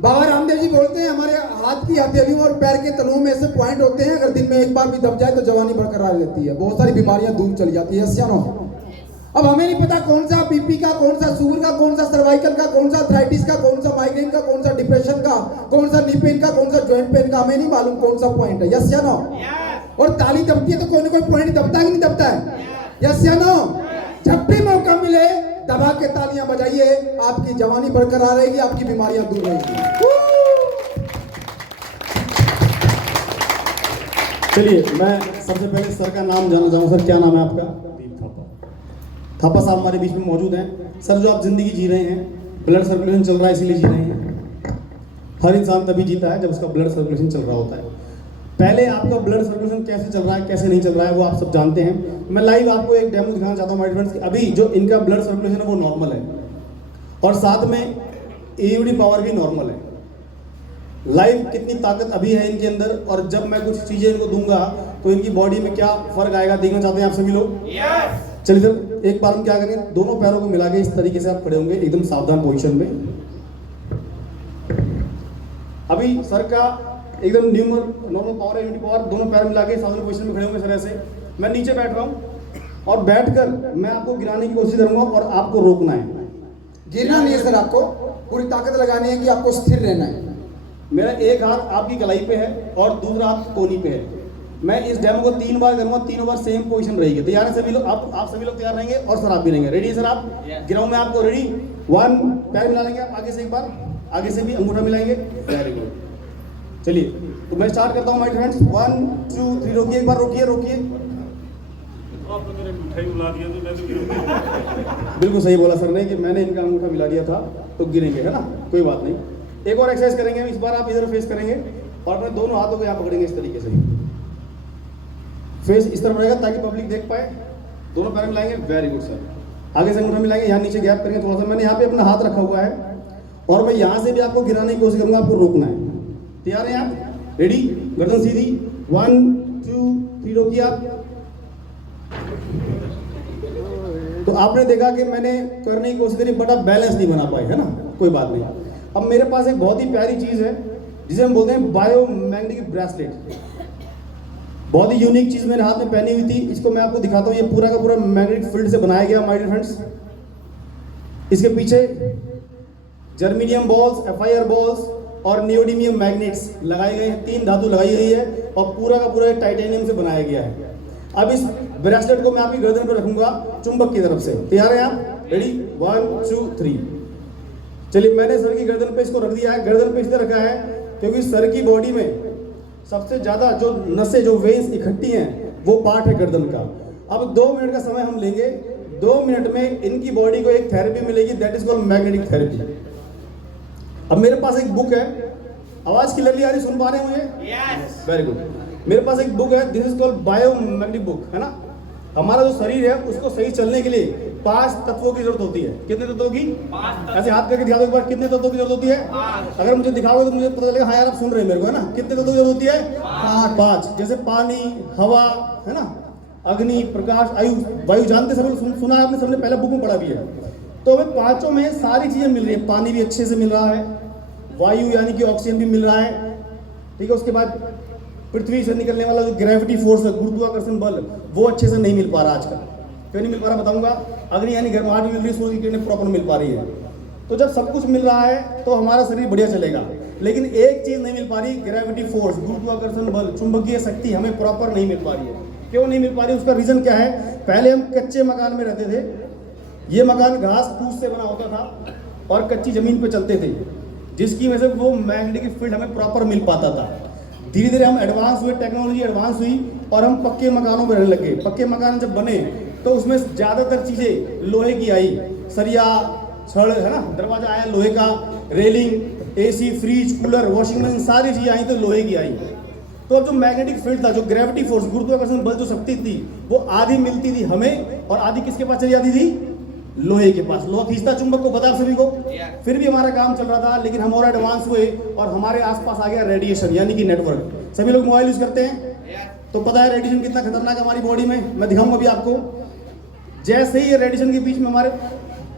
बाबा रामदेव जी बोलते हैं हमारे हाथ की हथेलियों और पैर के तलुओं में ऐसे पॉइंट होते हैं, अगर दिन में एक बार भी दब जाए तो जवानी बरकरार रहती है, बहुत सारी बीमारियां दूर चली जाती है। यस या नो? अब हमें नहीं पता कौन सा बीपी का, कौन सा शुगर का, कौन सा सर्वाइकल का, कौन सा आर्थराइटिस का, कौन सा माइग्रेन का, कौन सा डिप्रेशन का, कौन सा नी पेन का, कौन सा जॉइंट पेन का, हमें नहीं मालूम कौन सा पॉइंट है। यस या नो? और ताली दबती है तो कोई ना कोई पॉइंट दबता है कि नहीं दबता है? यस या नो? जब भी मौका मिले दबा के तालियां बजाइए, आपकी जवानी बरकरार रहेगी, आपकी बीमारियां दूर रहेगी। चलिए, मैं सबसे पहले सर का नाम जानना चाहूँगा। सर, क्या नाम है आपका? दीप थापा। थापा साहब हमारे बीच में मौजूद हैं। सर, जो आप जिंदगी जी रहे हैं, ब्लड सर्कुलेशन चल रहा है इसीलिए जी रहे हैं। हर इंसान तभी जीता है जब उसका ब्लड सर्कुलेशन चल रहा होता है। पहले आपका ब्लड सर्कुलेशन कैसे चल रहा है, कैसे नहीं चल रहा है, वो आप सब जानते हैं। मैं लाइव आपको एक डेमो दिखाना चाहता हूँ माय फ्रेंड्स कि अभी जो इनका ब्लड सर्कुलेशन है वो नॉर्मल है और साथ में एयूडी पावर भी नॉर्मल है। लाइव कितनी ताकत अभी है इनके अंदर, और जब मैं कुछ चीज़ें इनको दूंगा तो इनकी बॉडी में क्या फर्क आएगा देखना चाहते हैं आप सभी लोग? चलिए सर, एक बार हम क्या करेंगे, दोनों पैरों को मिला के इस तरीके से आप खड़े होंगे एकदम सावधान पोजीशन में। अभी सर का एकदम नॉर्मल पावर है, यूनिटी पावर, दोनों पैर मिला के सावधान पोजीशन में खड़े होंगे सर ऐसे। मैं नीचे बैठ रहा हूँ और बैठकर मैं आपको गिराने की कोशिश करूंगा और आपको रोकना है। गिरना नहीं है सर, आपको पूरी ताकत लगानी है कि आपको स्थिर रहना है। मेरा एक हाथ आपकी कलाई पे है और दूसरा हाथ कोहनी पे है। मैं इस डेमो को 3 बार करूंगा, तीनों बार सेम पोजीशन रहेगी। तैयार है सभी लोग? आप सभी लोग तैयार रहेंगे और सर आप भी रहेंगे। रेडी है सर? आप गिराऊं मैं आपको? रेडी? 1, पैर मिला लेंगे आप आगे से, एक बार आगे से भी अंगूठा मिलाएंगे। Very good. चलिए, तो मैं स्टार्ट करता हूँ माय फ्रेंड्स। 1 2 3, रोकिए एक बार, रोकिए। बिल्कुल सही बोला सर ने कि मैंने इनका अंगूठा मिला दिया था तो गिरेंगे, है ना? कोई बात नहीं। एक और एक्सरसाइज करेंगे। इस बार आप इधर फेस करेंगे और अपने दोनों हाथों को यहाँ पकड़ेंगे इस तरीके से। फेस इस तरफ रहेगा ताकि पब्लिक देख पाए। दोनों पैर मिलाएंगे। Very good sir. आगे से अंगूठा मिलाएंगे, यहाँ नीचे गैप करेंगे थोड़ा सा। मैंने यहाँ पे अपना हाथ रखा हुआ है और मैं यहाँ से भी आपको गिराने की कोशिश करूंगा, आपको रोकना है। तैयार हैं आप? रेडी? गर्दन सीधी। 1 2 3, रोकिए आप। तो आपने देखा कि मैंने करने की कोशिश करी बट आप बैलेंस नहीं बना पाए, है ना? कोई बात नहीं। अब मेरे पास एक बहुत ही प्यारी चीज है जिसे हम बोलते हैं बायोमैग्नेटिक ब्रेसलेट। बहुत ही यूनिक चीज मेरे हाथ में पहनी हुई थी। इसको मैं आपको दिखाता हूँ। ये पूरा का पूरा मैग्नेटिक फील्ड से बनाया गया माय डियर फ्रेंड्स। इसके पीछे जर्मेनियम बॉल्स, FIR बॉल्स और नियोडीमियम मैग्नेट्स लगाए गए हैं। 3 धातु लगाई गई है और पूरा का पूरा टाइटेनियम से बनाया गया है। अब इस ब्रेसलेट को मैं आपकी गर्दन पर रखूंगा चुंबक की तरफ से। तैयार हैं आप? रेडी? 1 2 3। चलिए, मैंने सर की गर्दन पे इसको रख दिया है। गर्दन पे इसलिए रखा है क्योंकि सर की बॉडी में सबसे ज्यादा जो नसें, जो वेन्स इकट्ठी हैं, वो पार्ट है गर्दन का। अब 2 मिनट का समय हम लेंगे। 2 मिनट में इनकी बॉडी को एक थेरेपी मिलेगी, that is called magnetic therapy. अब मेरे पास एक बुक है। आवाज क्लियरली आ रही, सुन पा रहे हैं मुझे? यस। Very good. मेरे पास एक बुक है, this is called biomagnetic book, है ना? हमारा जो शरीर है उसको सही चलने के लिए 5 तत्वों की जरूरत होती है। कितने तत्वों की? 5। ऐसे हाथ करके दिखा दो एक बार, कितने तत्वों की जरूरत होती है? 5। अगर मुझे दिखाओगे तो मुझे पता चलेगा हाँ यार आप सुन रहे हैं मेरे को, है ना? कितने तत्वों की जरूरत होती है? 5। जैसे पानी, हवा, है ना, अग्नि, प्रकाश, वायु। जानते सब लोग, सुना है आपने सबने, पहले बुक में पढ़ा भी है। तो हमें 5 में सारी चीजें मिल रही है। पानी भी अच्छे से मिल रहा है, वायु यानी कि ऑक्सीजन भी मिल रहा है, ठीक है। उसके बाद पृथ्वी से निकलने वाला जो ग्रेविटी फोर्स है, गुरुत्वाकर्षण बल, वो अच्छे से नहीं मिल पा रहा आजकल। क्यों नहीं मिल पा रहा बताऊंगा। अग्नि यानी गर्माहट भी मिल रही है, सूर्य की किरणें प्रॉपर मिल पा रही है। तो जब सब कुछ मिल रहा है तो हमारा शरीर बढ़िया चलेगा। लेकिन एक चीज नहीं मिल पा रही, ग्रेविटी फोर्स, गुरुत्वाकर्षण बल, चुंबकीय शक्ति हमें प्रॉपर नहीं मिल पा रही है। क्यों नहीं मिल पा रही? उसका रीजन क्या है? पहले हम कच्चे मकान में रहते थे। ये मकान घास फूस से बना होता था और कच्ची जमीन पे चलते थे, जिसकी वजह से वो मैग्नेटिक फील्ड हमें प्रॉपर मिल पाता था। धीरे धीरे हम एडवांस हुए, टेक्नोलॉजी एडवांस हुई और हम पक्के मकानों में रहने लगे। पक्के मकान जब बने तो उसमें ज़्यादातर चीज़ें लोहे की आई, सरिया, छड़, है ना, दरवाजा आया लोहे का, railing, AC, fridge, cooler, washing machine, सारी चीज़ें आई तो लोहे की आई। तो अब जो मैग्नेटिक फील्ड था, जो ग्रेविटी फोर्स, गुरुत्वाकर्षण बल, जो शक्ति थी, वो आधी मिलती थी हमें और आधी किसके पास चली जाती थी? लोहे के पास। लोहा खींचता चुंबक को, पता आप सभी को। फिर भी हमारा काम चल रहा था, लेकिन हम और एडवांस हुए और हमारे आसपास आ गया रेडिएशन यानी कि नेटवर्क। सभी लोग मोबाइल यूज करते हैं तो पता है रेडिएशन कितना खतरनाक है हमारी बॉडी में। मैं दिखाऊंगा अभी आपको। जैसे ही ये रेडिएशन के बीच में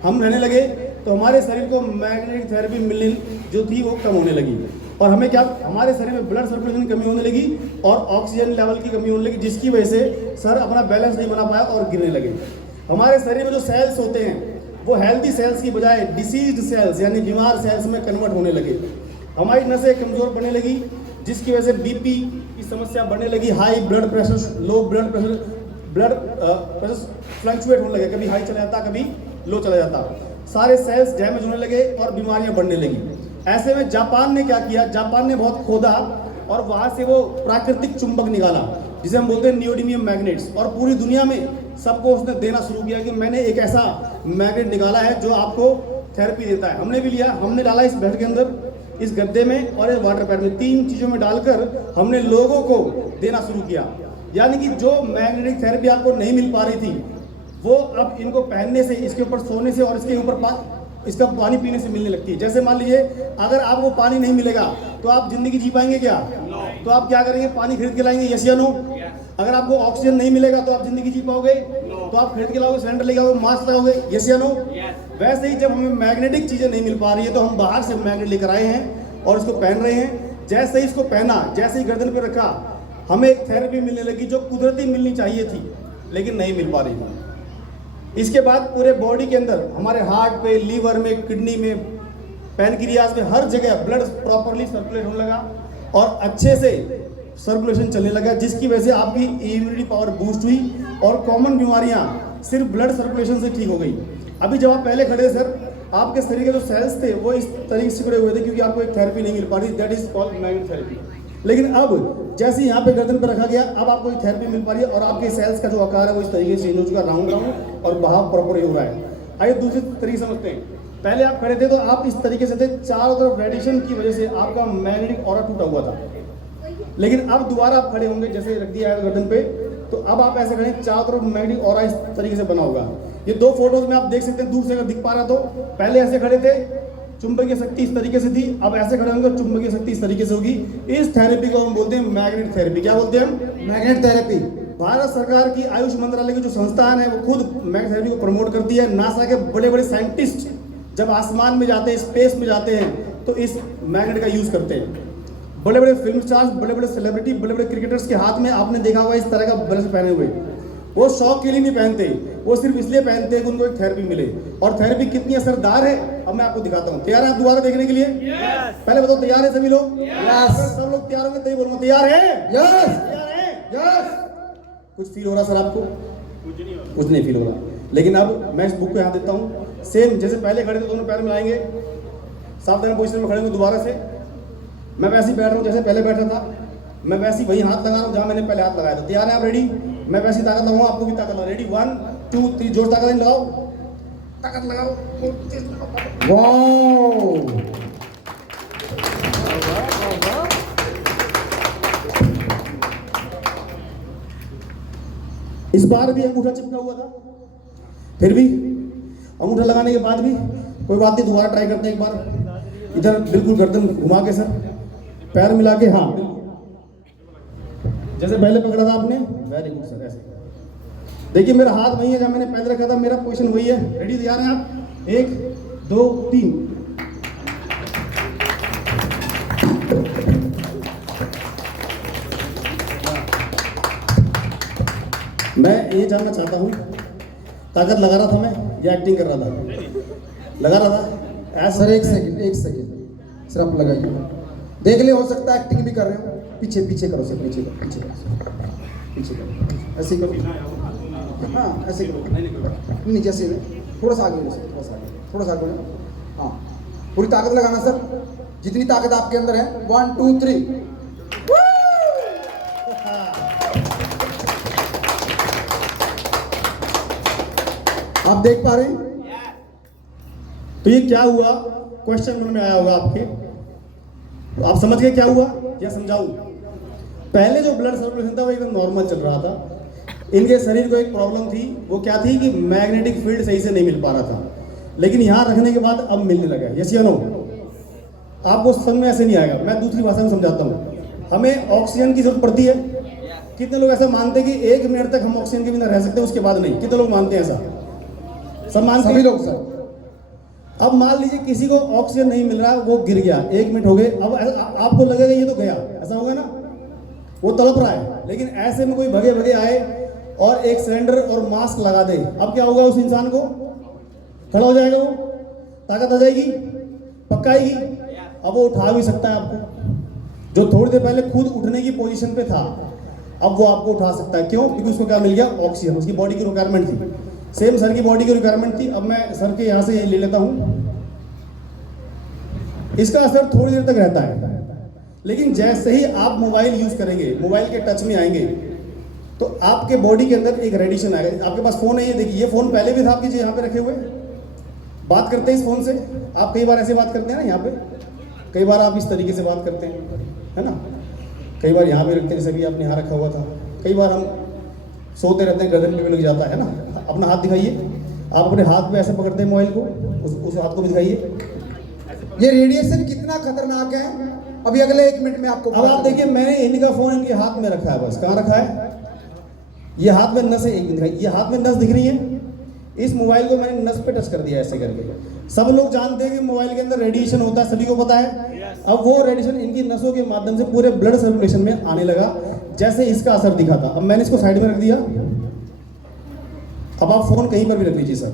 हम रहने लगे तो हमारे शरीर को मैग्नेटिक थेरेपी मिलनी जो थी वो कम होने लगी और हमें क्या, हमारे शरीर में ब्लड सर्कुलेशन की कमी होने लगी और ऑक्सीजन लेवल की कमी होने लगी, जिसकी वजह से सर अपना बैलेंस नहीं बना पाया और गिरने लगे। हमारे शरीर में जो सेल्स होते हैं वो हेल्दी सेल्स की बजाय डिसीज्ड सेल्स यानी बीमार सेल्स में कन्वर्ट होने लगे। हमारी नसें कमजोर बनने लगी, जिसकी वजह से बीपी की समस्या बढ़ने लगी, high blood pressure, low blood pressure fluctuate होने लगे, कभी हाई चला जाता कभी लो चला जाता, सारे सेल्स डैमेज होने लगे और बीमारियां बढ़ने लगी। ऐसे में जापान ने क्या किया, जापान ने बहुत खोदा और वहां से वो प्राकृतिक चुंबक निकाला जिसे हम बोलते हैं नियोडिमियम मैग्नेट्स, और पूरी दुनिया में सबको उसने देना शुरू किया कि मैंने एक ऐसा मैग्नेट निकाला है जो आपको थेरेपी देता है। हमने भी लिया, हमने डाला इस बेड के अंदर, इस गद्दे में और इस वाटर पैड में, 3 चीज़ों में डालकर हमने लोगों को देना शुरू किया। यानी कि जो मैग्नेटिक थेरेपी आपको नहीं मिल पा रही थी वो अब इनको पहनने से, इसके ऊपर सोने से और इसके ऊपर इसका पानी पीने से मिलने लगती है। जैसे मान लीजिए अगर आपको पानी नहीं मिलेगा तो आप जिंदगी जी पाएंगे क्या? तो आप क्या करेंगे? पानी खरीद के लाएंगे, यस या नो? अगर आपको ऑक्सीजन नहीं मिलेगा तो आप जिंदगी जी पाओगे? तो आप खरीद के लाओगे, सिलेंडर लेके आओगे, मास्क लगाओगे, यस या नो? वैसे ही जब हमें मैग्नेटिक चीजें नहीं मिल पा रही है तो हम बाहर से मैग्नेट लेकर आए हैं और इसको पहन रहे हैं। जैसे ही इसको पहना, जैसे ही गर्दन पे रखा, हमें एक थेरेपी मिलने लगी जो कुदरती मिलनी चाहिए थी लेकिन नहीं मिल पा रही थी। इसके बाद पूरे बॉडी के अंदर, हमारे हार्ट पे, लीवर में, किडनी में, पैनक्रियाज में, हर जगह ब्लड प्रॉपरली सर्कुलेट होने लगा और अच्छे से सर्कुलेशन चलने लगा, जिसकी वजह से आपकी इम्यूनिटी पावर बूस्ट हुई और कॉमन बीमारियां सिर्फ ब्लड सर्कुलेशन से ठीक हो गई। अभी जब आप पहले खड़े सर, आपके शरीर के जो सेल्स थे वो इस तरीके से खड़े हुए थे क्योंकि आपको एक थेरेपी नहीं मिल पा रही, that is called magnet therapy. लेकिन अब जैसे यहाँ पे गर्दन पे रखा गया, अब आपको एक थेरेपी मिल पा रही है और आपके सेल्स का जो आकार है वो इस तरीके से चेंज हो चुका, राउंड और बहाव प्रॉपर हो रहा है। आइए दूसरी तरीके समझते हैं। पहले आप खड़े थे तो आप इस तरीके से थे, चारों तरफ रेडिएशन की वजह से आपका मैग्नेटिक ऑरा टूटा हुआ था। लेकिन अब दोबारा आप खड़े होंगे, जैसे रख दिया है गर्दन पे, तो अब आप ऐसे खड़े, चारों तरफ मैग्नेटिक ऑरा इस तरीके से बना होगा। ये 2 फोटोज में आप देख सकते हैं, दूर से अगर दिख पा रहा तो पहले ऐसे खड़े थे, चुंबकीय शक्ति इस तरीके से थी, अब ऐसे खड़े होंगे, चुंबकीय शक्ति इस तरीके से होगी। इस थेरेपी को हम बोलते हैं मैग्नेट थेरेपी। क्या बोलते हैं? Magnet therapy. भारत सरकार की आयुष मंत्रालय की जो संस्थान है वो खुद मैग्नेट थेरेपी को प्रमोट करती है। नासा के बड़े बड़े साइंटिस्ट जब आसमान में जाते हैं, स्पेस में जाते हैं, तो इस मैग्नेट का यूज करते हैं। बड़े बड़े फिल्म स्टार्स, बड़े बड़े सेलिब्रिटी, बड़े बड़े क्रिकेटर्स के हाथ में आपने देखा होगा इस तरह का ब्रेसलेट पहने हुए। वो शौक के लिए नहीं पहनते, वो सिर्फ इसलिए पहनते हैं कि उनको एक थेरेपी मिले। और थेरेपी कितनी असरदार है अब मैं आपको दिखाता हूँ। तैयार हैं आप दोबारा देखने के लिए? पहले बताओ, तैयार है सभी लोग? अगर सब लोग तैयार होंगे तभी बोलूंगा तैयार है। तैयार है? कुछ फील हो रहा सर आपको? कुछ नहीं फील हो रहा। लेकिन अब मैं इस बुक को यहाँ देता हूँ, सेम जैसे पहले खड़े थे, दोनों पैर मिलाएंगे, सावधान पोजीशन में खड़े होंगे। दोबारा से मैं वैसे ही बैठ रहा हूँ जैसे पहले बैठा था, मैं वैसे ही वही हाथ लगा रहा हूँ जहाँ मैंने पहले हाथ लगाया था। तैयार है आप? रेडी? मैं वैसी ताकत लगाऊंगा, आपको भी ताकत लगाओ। रेडी? 1 2 3, जोर ताकत लगाओ, ताकत लगाओ। वाओ, इस बार भी अंगूठा चिपका हुआ था, फिर भी अंगूठा लगाने के बाद भी कोई बात नहीं, दोबारा ट्राई करते हैं एक बार। इधर बिल्कुल गर्दन घुमा के सर, पैर मिला के, हाँ जैसे पहले पकड़ा था आपने, वेरी गुड सर। ऐसे देखिए मेरा हाथ वही है जहाँ मैंने पहले रखा था, मेरा पोजीशन वही है। रेडी? तैयार हैं आप? 1 2 3। मैं ये जानना चाहता हूँ, ताकत लगा रहा था मैं या एक्टिंग कर रहा था? लगा रहा था। सर एक सेकंड सर, आप लगाइए, देख ले, हो सकता है एक्टिंग भी कर रहे हो। पीछे पीछे करो सर, पीछे करो, पीछे करो, ऐसे करो, हाँ ऐसे करो, नहीं जैसे थोड़ा सा आगे, थोड़ा सा आगे, हाँ पूरी ताकत लगाना सर, जितनी ताकत आपके अंदर है। 1 2 3। आप देख पा रहे हैं? तो ये क्या हुआ, क्वेश्चन मन में आया होगा आपके, तो आप समझ गए क्या हुआ या समझाऊं? पहले जो ब्लड सर्कुलेशन था वो एकदम नॉर्मल चल रहा था। इनके शरीर को एक प्रॉब्लम थी, वो क्या थी कि मैग्नेटिक फील्ड सही से नहीं मिल पा रहा था। लेकिन यहाँ रखने के बाद अब मिलने लगा। यस या नो? आपको समझ में ऐसे नहीं आएगा, मैं दूसरी भाषा में समझाता हूँ। हमें ऑक्सीजन की जरूरत पड़ती है। कितने लोग ऐसा मानते हैं कि 1 मिनट तक हम ऑक्सीजन के बिना रह सकते हैं, उसके बाद नहीं? कितने लोग मानते हैं ऐसा? सब मानते हैं? सभी लोग सर। अब मान लीजिए किसी को ऑक्सीजन नहीं मिल रहा, वो गिर गया, 1 मिनट हो गए, अब आपको लगेगा ये तो गया, ऐसा होगा ना? वो तड़प रहा है। लेकिन ऐसे में कोई भगे भगे आए और एक सिलेंडर और मास्क लगा दे, अब क्या होगा? उस इंसान को खड़ा हो जाएगा, वो ताकत आ जाएगी, पक्का आएगी। अब वो उठा भी सकता है आपको, जो थोड़ी देर पहले खुद उठने की पोजीशन पे था, अब वो आपको उठा सकता है। क्यों? क्योंकि उसको क्या मिल गया? ऑक्सीजन, उसकी बॉडी की रिक्वायरमेंट थी। सेम सर की बॉडी की रिक्वायरमेंट थी। अब मैं सर के यहाँ से ले लेता हूँ। इसका असर थोड़ी देर तक रहता है, लेकिन जैसे ही आप मोबाइल यूज करेंगे, मोबाइल के टच में आएंगे, तो आपके बॉडी के अंदर एक रेडिएशन आएगा। आपके पास फोन है, ये देखिए, ये फोन पहले भी था आपके यहाँ पे रखे हुए, बात करते हैं इस फोन से। आप कई बार ऐसे बात करते हैं ना, यहाँ पे कई बार आप इस तरीके से बात करते हैं, है ना। कई बार यहाँ पे रखते हैं, जैसे भी आपने यहाँ रखा हुआ था। कई बार हम सोते रहते हैं, गर्दन पे भी लग जाता है ना। अपना हाथ दिखाइए, आप अपने हाथ में ऐसे पकड़ते हैं मोबाइल को, उस हाथ को भी दिखाइए। ये रेडिएशन कितना खतरनाक है, अभी अगले 1 मिनट में आपको। अब आप देखिए, मैंने इनका फोन इनके हाथ में रखा है, बस कहाँ रखा है, ये हाथ में नस है, एक मिनट, ये हाथ में नस दिख रही है। इस मोबाइल को मैंने नस पे टच कर दिया ऐसे करके। सब लोग जानते हैं कि मोबाइल के अंदर रेडिएशन होता है, सभी को पता है। अब वो रेडिएशन इनकी नसों के माध्यम से पूरे ब्लड सर्कुलेशन में आने लगा, जैसे इसका असर दिखा था। अब मैंने इसको साइड में रख दिया। अब आप फोन कहीं पर भी रख लीजिए सर।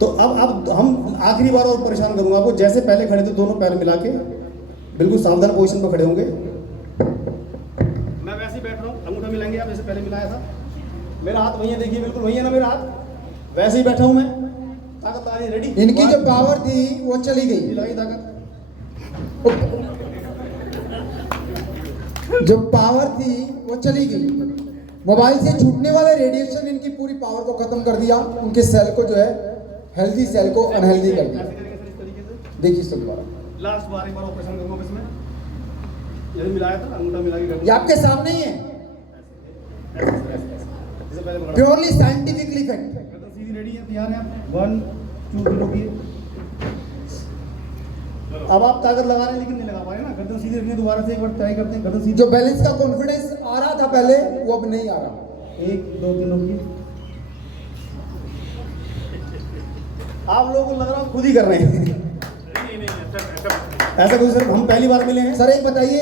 तो अब हम आखिरी बार और परेशान करूंगा आपको। जैसे पहले खड़े थे, दोनों पैर मिला के बिल्कुल सावधान पोजीशन पर खड़े होंगे। मैं वैसे ही बैठ रहा हूँ, अंगूठा मिलाएंगे आप, जैसे पहले मिलाया था। मेरा हाथ वही है, देखिए, बिल्कुल वही है ना मेरा हाथ। वैसे ही बैठा हूँ मैं। ताकत आ रही है, रेडी। इनकी जो पावर थी वो चली गई, लगी ताकत। जो पावर थी वो चली गई। मोबाइल से छूटने वाले रेडिएशन इनकी पूरी पावर को खत्म कर दिया, उनके सेल को जो है हेल्दी सेल को अनहेल्दी कर दिया। देखिए इसको दोबारा, लास्ट बार एक बार ऑपरेशन करूंगा इसमें। यही मिलाया था, अंगूठा मिला के। ये आपके सामने ही है, प्योरली साइंटिफिकली फैक्ट। सीधी रेडी है, तैयार है आप। 1 2 0 की। अब आप ताकत लगा रहे हैं, लेकिन नहीं लगा पा रहे ना। गर्दन सीधी रखनी, दोबारा से एक बार ट्राई करते हैं। गर्दन सीधी। जो बैलेंस का कॉन्फिडेंस आ रहा था पहले, वो अब नहीं आ रहा। 1 2 3 की। आप लोगों को लग रहा है खुद ही कर रहे हैं। ऐसा कुछ सर, हम पहली बार मिले हैं। सर एक बताइए,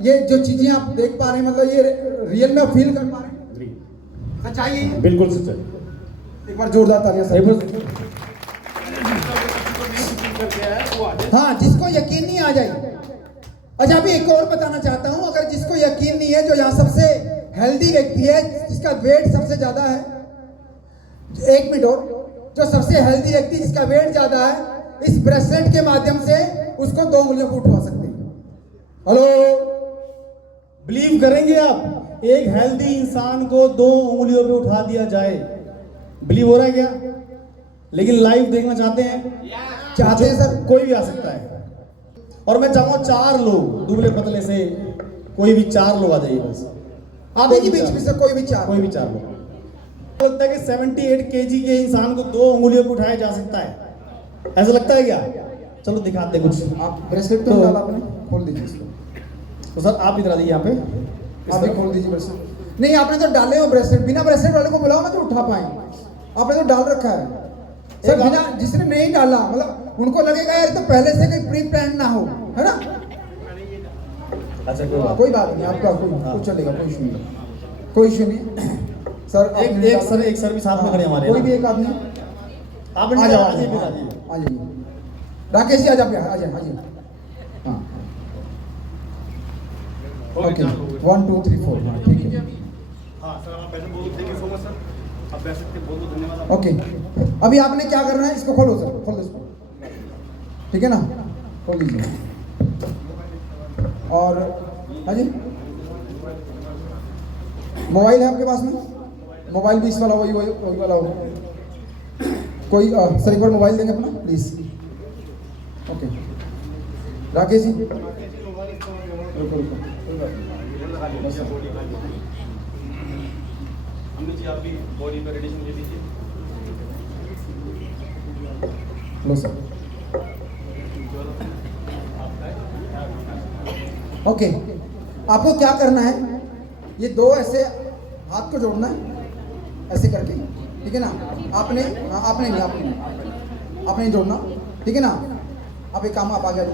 ये जो चीजें आप देख पा रहे हैं, मतलब ये रियल में फील कर पा रहे हैं? सच्चाई है? बिल्कुल सच्चाई। एक बार जोरदार तालियां सर। हाँ, जिसको यकीन नहीं आ जाए। अच्छा, अभी एक और बताना चाहता हूं, अगर जिसको यकीन नहीं है, जो यहाँ सबसे हेल्दी व्यक्ति है, जिसका वेट सबसे ज्यादा है, 1 मिनट और, जो सबसे हेल्दी व्यक्ति जिसका वेट ज्यादा है, इस ब्रेसलेट के माध्यम से उसको 2 उंगलियों को उठवा सकते हैं। हेलो, बिलीव करेंगे आप, एक हेल्दी इंसान को 2 उंगलियों पे उठा दिया जाए? बिलीव हो रहा है क्या? लेकिन लाइव देखना चाहते हैं? चाहते हैं सर? कोई भी आ सकता है। और मैं चाहूंगा 4 लोग, दुबले पतले से कोई भी 4 लोग आ जाइए बस। आप ही के बीच में से कोई भी 4 लोग। लगता है कि 78 kg के इंसान को 2 उंगलियों पे उठाया जा सकता है, ऐसा लगता है क्या? चलो दिखाते कुछ। आप ब्रेसलेट तो डाला आपने, खोल दीजिए इसको। तो सर आप इधर आ जाइए यहाँ पे, आप भी खोल दीजिए ब्रेसलेट। नहीं, आपने तो डाले हो ब्रेसलेट, बिना ब्रेसलेट वाले को बुलाओ ना तो उठा पाए। आपने तो डाल रखा है सर। बिना, जिसने नहीं डाला, मतलब उनको लगेगा यार तो पहले से कोई प्री प्लान ना हो, है ना। अच्छा, कोई बात नहीं, आपका कुछ चलेगा, कोई इशू नहीं, कोई इशू नहीं सर। एक सर भी साथ में खड़े हमारे, कोई भी एक आदमी आप आ जाओ, आ जाइए। राकेश जी आ जाओ, आ जाइए। हाँ, ओके, 1 2 3 4, हाँ ठीक है। हाँ सर, आप पैसे बोल, thank you so much sir, आप पैसे के बहुत बहुत धन्यवाद। ओके, अभी आपने क्या करना है, इसको खोलो सर, खोल दो इसको, ठीक है ना, खोल दीजिए। और हाँ जी, मोबाइल है आपके पास में? मोबाइल भी इस वाला वही वाला हो। कोई सर एक बार मोबाइल देंगे अपना प्लीज। ओके राकेश जी, रुको। आप भी बॉडी पे रेडिएशन दे दीजिए। लो सर। ओके, आपको क्या करना है, ये 2 ऐसे हाथ को जोड़ना है ऐसे करके, ठीक है ना। आपने नहीं जोड़ना, ठीक है ना। आप एक काम, आप आ जाइए।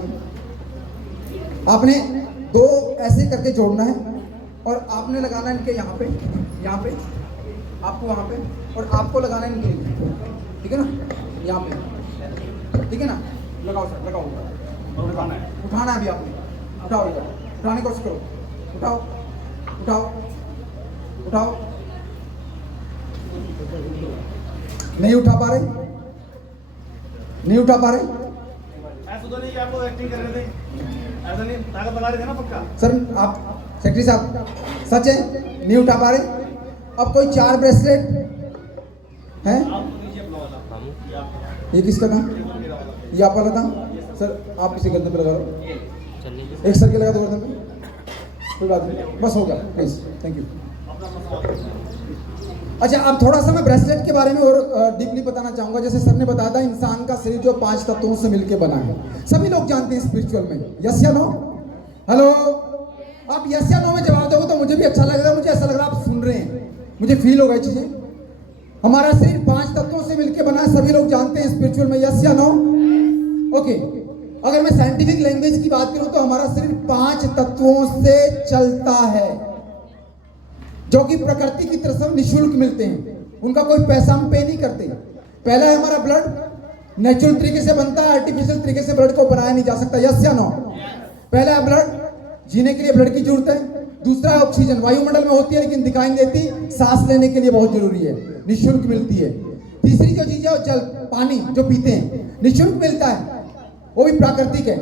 आपने 2 ऐसे करके जोड़ना है और आपने लगाना है इनके यहाँ पे, आपको वहाँ पे, और आपको लगाना है इनके लिए, ठीक है ना, यहाँ पे, ठीक है ना। लगाओ सर, लगाओ। उठाना है अभी आपने, उठाओ, उठाने की कोशिश करो, उठाओ। उठाओ। नहीं उठा पा रहे, नहीं उठा पा रहे ऐसा तो नहीं कि आपको एक्टिंग कर रहे थे, ऐसा नहीं ताकत लगा रहे थे ना पक्का। सर। आप सेक्रेटरी साहब सच है नहीं उठा पा रहे। अब कोई 4 ब्रेसलेट है, ये किसका था? ये आप वाला था सर। आप इसे गर्दन पे लगा लो, एक सर के लगा दो गर्दन पे, कोई बात नहीं, बस होगा प्लीज, थैंक यू। अच्छा, अब थोड़ा सा मैं ब्रेसलेट के बारे में और डीपली बताना चाहूंगा। जैसे सर ने बताया था, इंसान का शरीर जो 5 तत्वों से मिलकर बना है, सभी लोग जानते हैं स्पिरिचुअल में। यस या नो? हेलो, आप यस या नो में जवाब दोगे तो मुझे भी अच्छा लगेगा। मुझे ऐसा लग रहा है आप सुन रहे हैं, मुझे फील होगा चीजें। हमारा शरीर 5 तत्वों से मिलकर बना है, सभी लोग जानते हैं स्पिरिचुअल में। यस या नो? ओके, अगर मैं साइंटिफिक लैंग्वेज की बात करूं तो हमारा शरीर 5 तत्वों से चलता है, जो कि प्रकृति की तरफ से निःशुल्क मिलते हैं। उनका कोई पैसा हम पे नहीं करते। पहला है हमारा ब्लड, नेचुरल तरीके से बनता है, आर्टिफिशियल तरीके से ब्लड को बनाया नहीं जा सकता। यस या नो? पहला है ब्लड, जीने के लिए ब्लड की जरूरत है। दूसरा है ऑक्सीजन, वायुमंडल में होती है लेकिन दिखाई नहीं देती, सांस लेने के लिए बहुत जरूरी है, निःशुल्क मिलती है। तीसरी जो चीज है वो जल, पानी जो पीते हैं, निःशुल्क मिलता है, वो भी प्राकृतिक है।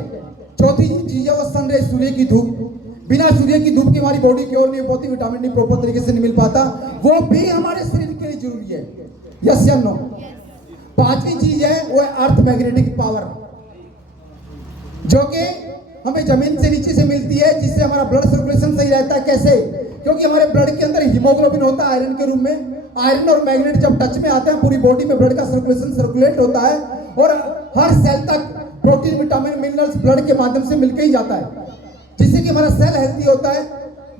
चौथी चीज है वो सनरे, सूर्य की धूप। बिना सूर्य की धूप की हमारी बॉडी क्योर नहीं होती, विटामिन डी प्रॉपर तरीके से नहीं मिल पाता, वो भी हमारे शरीर के लिए जरूरी है। यस या नो? पांचवी चीज है वो है अर्थ मैग्नेटिक पावर, जो कि हमें जमीन से नीचे से मिलती है, जिससे हमारा ब्लड सर्कुलेशन सही रहता है। कैसे? क्योंकि हमारे ब्लड के अंदर हीमोग्लोबिन होता है आयरन के रूप में। आयरन और मैग्नेट जब टच में आते हैं, पूरी बॉडी में ब्लड का सर्कुलेट होता है, और हर सेल तक प्रोटीन, विटामिन, मिनरल्स ब्लड के माध्यम से मिलकर ही जाता है, जिससे कि हमारा सेल हेल्थी होता है।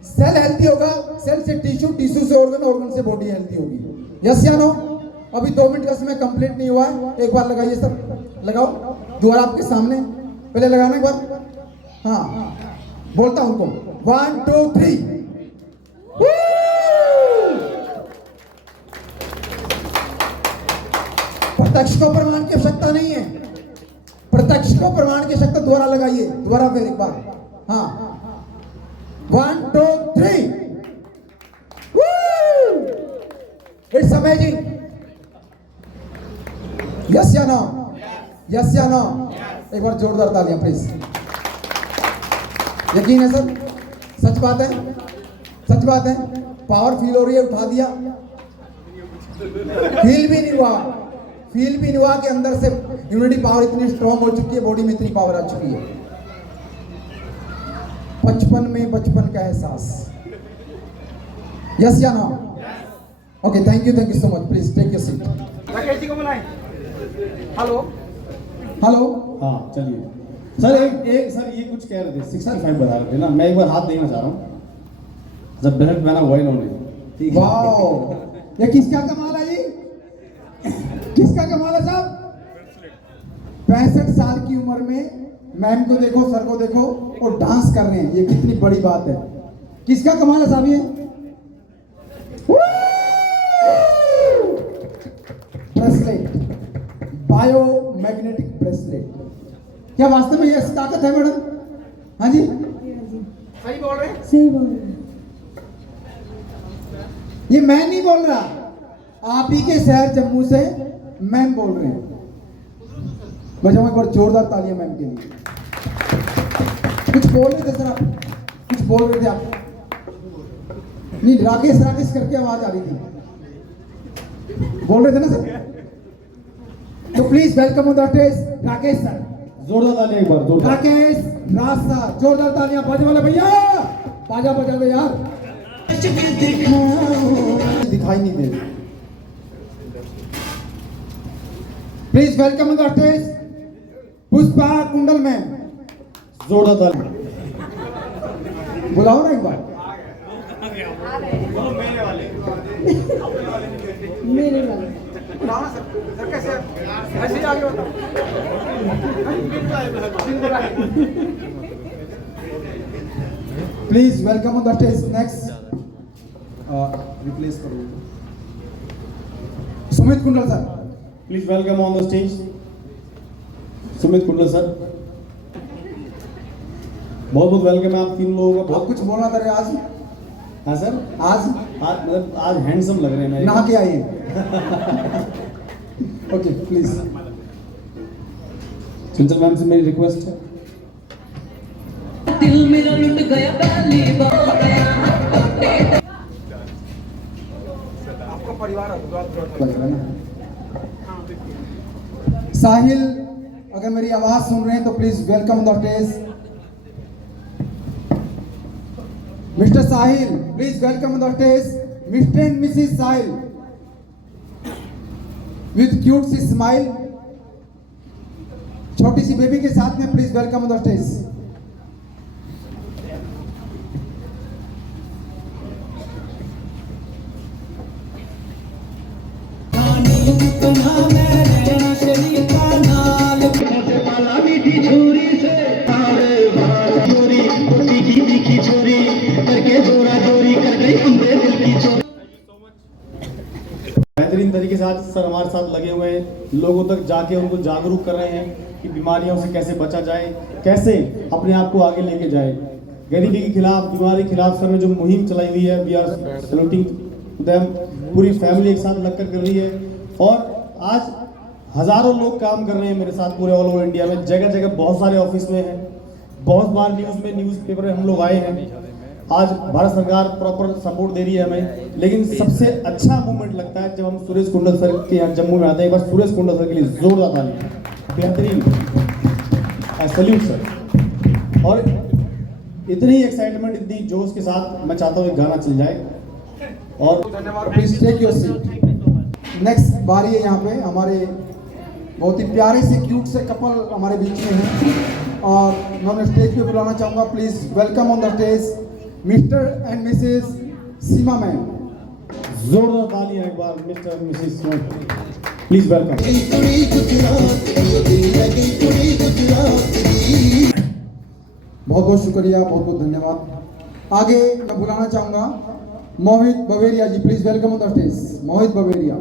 सेल हेल्थी होगा, सेल से टिश्यू, टिश्यू से ऑर्गन, ऑर्गन से बॉडी हेल्थी होगी। यस या नो? अभी 2 मिनट का समय कंप्लीट नहीं हुआ है, एक बार लगाइए सर, लगाओ दोबारा आपके सामने, पहले लगाना एक बार। हाँ, बोलता हूं उनको 1 2 3। प्रत्यक्ष को प्रमाण की आवश्यकता नहीं है, प्रत्यक्ष को प्रमाण की आवश्यकता। दोबारा लगाइए, दोबारा फिर एक बार। हाँ, 1 2 3। It's amazing. यस या नो? यस या नो? एक बार जोरदार तालियां प्लीज। यकीन है सर? सच बात है, सच बात है। पावर फील हो रही है, उठा दिया, फील भी नहीं हुआ, फील भी नहीं हुआ कि अंदर से इम्यूनिटी पावर इतनी स्ट्रांग हो चुकी है, बॉडी में इतनी पावर आ चुकी है। 55 में बचपन का एहसास। यस या no? Okay, thank you so much. Please take your seat. Rakesh ji को बुलाएं। Hello hello. हाँ चलिए सर, एक सर ये कुछ कह रहे थे, 65 बता रहे थे ना, मैं एक बार हाथ देखना चाह रहा हूँ। जब बेल्ट पहना हुआ इन्होंने, ठीक है? वाओ, ये किसका कमाल है? ये किसका कमाल है साहब? 65 साल की उम्र में मैम को देखो, सर को देखो, और डांस कर रहे हैं, ये कितनी बड़ी बात है। किसका कमाल है साहब? ये ब्रेसलेट, बायोमैग्नेटिक ब्रेसलेट। क्या वास्तव में ये ताकत है मैडम? हाँ जी, सही बोल रहे हैं? सही बोल रहे हैं। ये मैं नहीं बोल रहा, आप ही के शहर जम्मू से मैम बोल रहे हैं। बजाओ एक बार जोरदार तालियां मैम के लिए। कुछ बोल रहे थे सर आप, कुछ बोल रहे थे आप? नहीं, राकेश राकेश करके आवाज आ रही थी, बोल रहे थे ना सर? तो please welcome on the stage Rakesh sir. जोरदार तालियां एक बार, जोरदार। राकेश राज सर, जोरदार तालियां। बाजे वाले भैया बाजा बजा दो यार, दिखाई नहीं दे। Please welcome on the stage Pushpa Kundal ma'am. जोरदार तालियां। बुलाओ ना एक बार। मेरे वाले बुलाओ ना सर। सर कैसे? ऐसे ही आगे बताओ। Please welcome on the stage next. Replace करो सुमित कुंडल sir. Please welcome on the stage Sumit कुंडल सर। बहुत बहुत वेलकम है आप तीन लोगों का। आप कुछ बोलना था आज? हाँ सर, आज आज मतलब आज हैंडसम लग रहे हैं मैं। नहा के आइए। Okay please. चंचल मैम से मेरी रिक्वेस्ट है। दिल मेरा लुट गया पहली बार। साहिल, अगर मेरी आवाज सुन रहे हैं तो please welcome the stage. Mister Sahil, please welcome the stage. Mister and missus Sahil with cute सी स्माइल, छोटी सी बेबी के साथ में, प्लीज वेलकम द स्टेज। बेहतरीन तरीके से आज सर हमारे साथ लगे हुए हैं, लोगों तक जाके उनको जागरूक कर रहे हैं कि बीमारियों से कैसे बचा जाए, कैसे अपने आप को आगे लेके जाए। गरीबी के खिलाफ, बीमारी के खिलाफ सर ने जो मुहिम चलाई हुई है, वी आर सैल्यूटिंग देम। पूरी फैमिली एक साथ लगकर कर रही है और आज हजारों लोग काम कर रहे हैं मेरे साथ पूरे ऑल ओवर इंडिया में, जगह जगह बहुत सारे ऑफिस में हैं, बहुत बार न्यूज़पेपर में हम लोग आए हैं। आज भारत सरकार प्रॉपर सपोर्ट दे रही है हमें, लेकिन सबसे अच्छा मूवमेंट लगता है जब हम सुरेश कुंडल सर के यहाँ जम्मू में आते हैं। एक बार सुरेश कुंडल सर के लिए जोरदार ताली। बेहतरीन, आई सैल्यूट सर। और इतनी एक्साइटमेंट, इतनी जोश के साथ मैं चाहता हूँ एक गाना चल जाए। और please take your seat. Next बारी है यहाँ पे हमारे बहुत ही प्यारे से क्यूट से कपल हमारे बीच में हैं और मैं उन्हें स्टेज पे बुलाना चाहूँगा। Please welcome on the stage mister and Mrs Seema ma'am. जोरदार तालियां एक बार Mr and Mrs please welcome. बहुत बहुत शुक्रिया, बहुत बहुत धन्यवाद। आगे मैं बुलाना चाहूँगा Mohit Baveria ji, please welcome on the stage Mohit Baveria.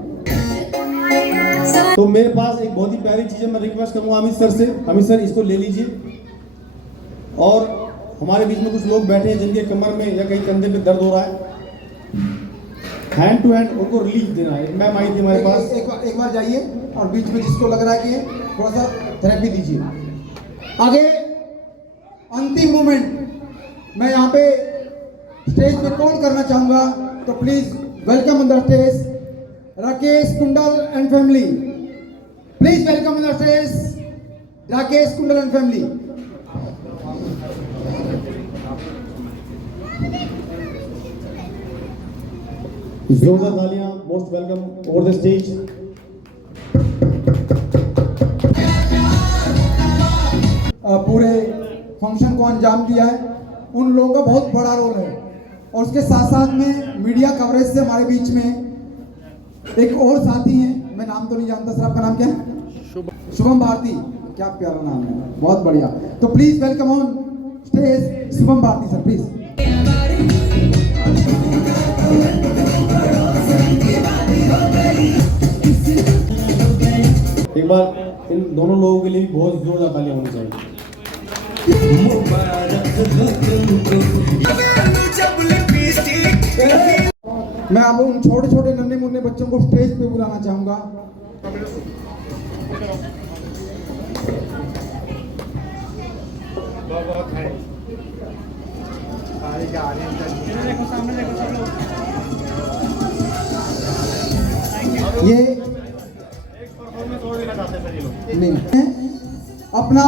तो मेरे पास एक बहुत ही प्यारी चीज़ है, मैं रिक्वेस्ट करूँगा अमित सर से, अमित सर इसको ले लीजिए। और हमारे बीच में कुछ लोग बैठे हैं जिनके कमर में या कहीं कंधे पे दर्द हो रहा है, हैंड टू हैंड उनको रिलीफ देना है। मैम आई थी हमारे पास, एक बार जाइए और बीच में जिसको लग रहा है कि थोड़ा सा थेरेपी दीजिए। आगे अंतिम मोमेंट मैं यहाँ पे स्टेज पे कॉल करना चाहूंगा, तो please welcome on the stage Rakesh Kundal and family. Please welcome on the stage Rakesh Kundal and family. जोरदार तालियां, most welcome over the stage. पूरे फंक्शन को अंजाम दिया है, उन लोगों का बहुत बड़ा रोल है। और उसके साथ साथ में मीडिया कवरेज से हमारे बीच में एक और साथी हैं, मैं नाम तो नहीं जानता सर, आपका नाम क्या है? शुभम भारती। क्या प्यारा नाम है, बहुत बढ़िया। तो please welcome on stage Shubham Bharati sir, please. एक बार इन दोनों लोगों के लिए बहुत जोरदार तालियां होनी चाहिए। मैं अब उन छोटे छोटे नन्हे मुन्ने बच्चों को स्टेज पे बुलाना चाहूंगा। ये नहीं अपना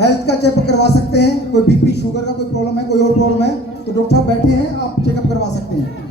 हेल्थ का चेकअप करवा सकते हैं, कोई बीपी शुगर का कोई प्रॉब्लम है, कोई और प्रॉब्लम है तो डॉक्टर साहब बैठे हैं, आप चेकअप करवा सकते हैं।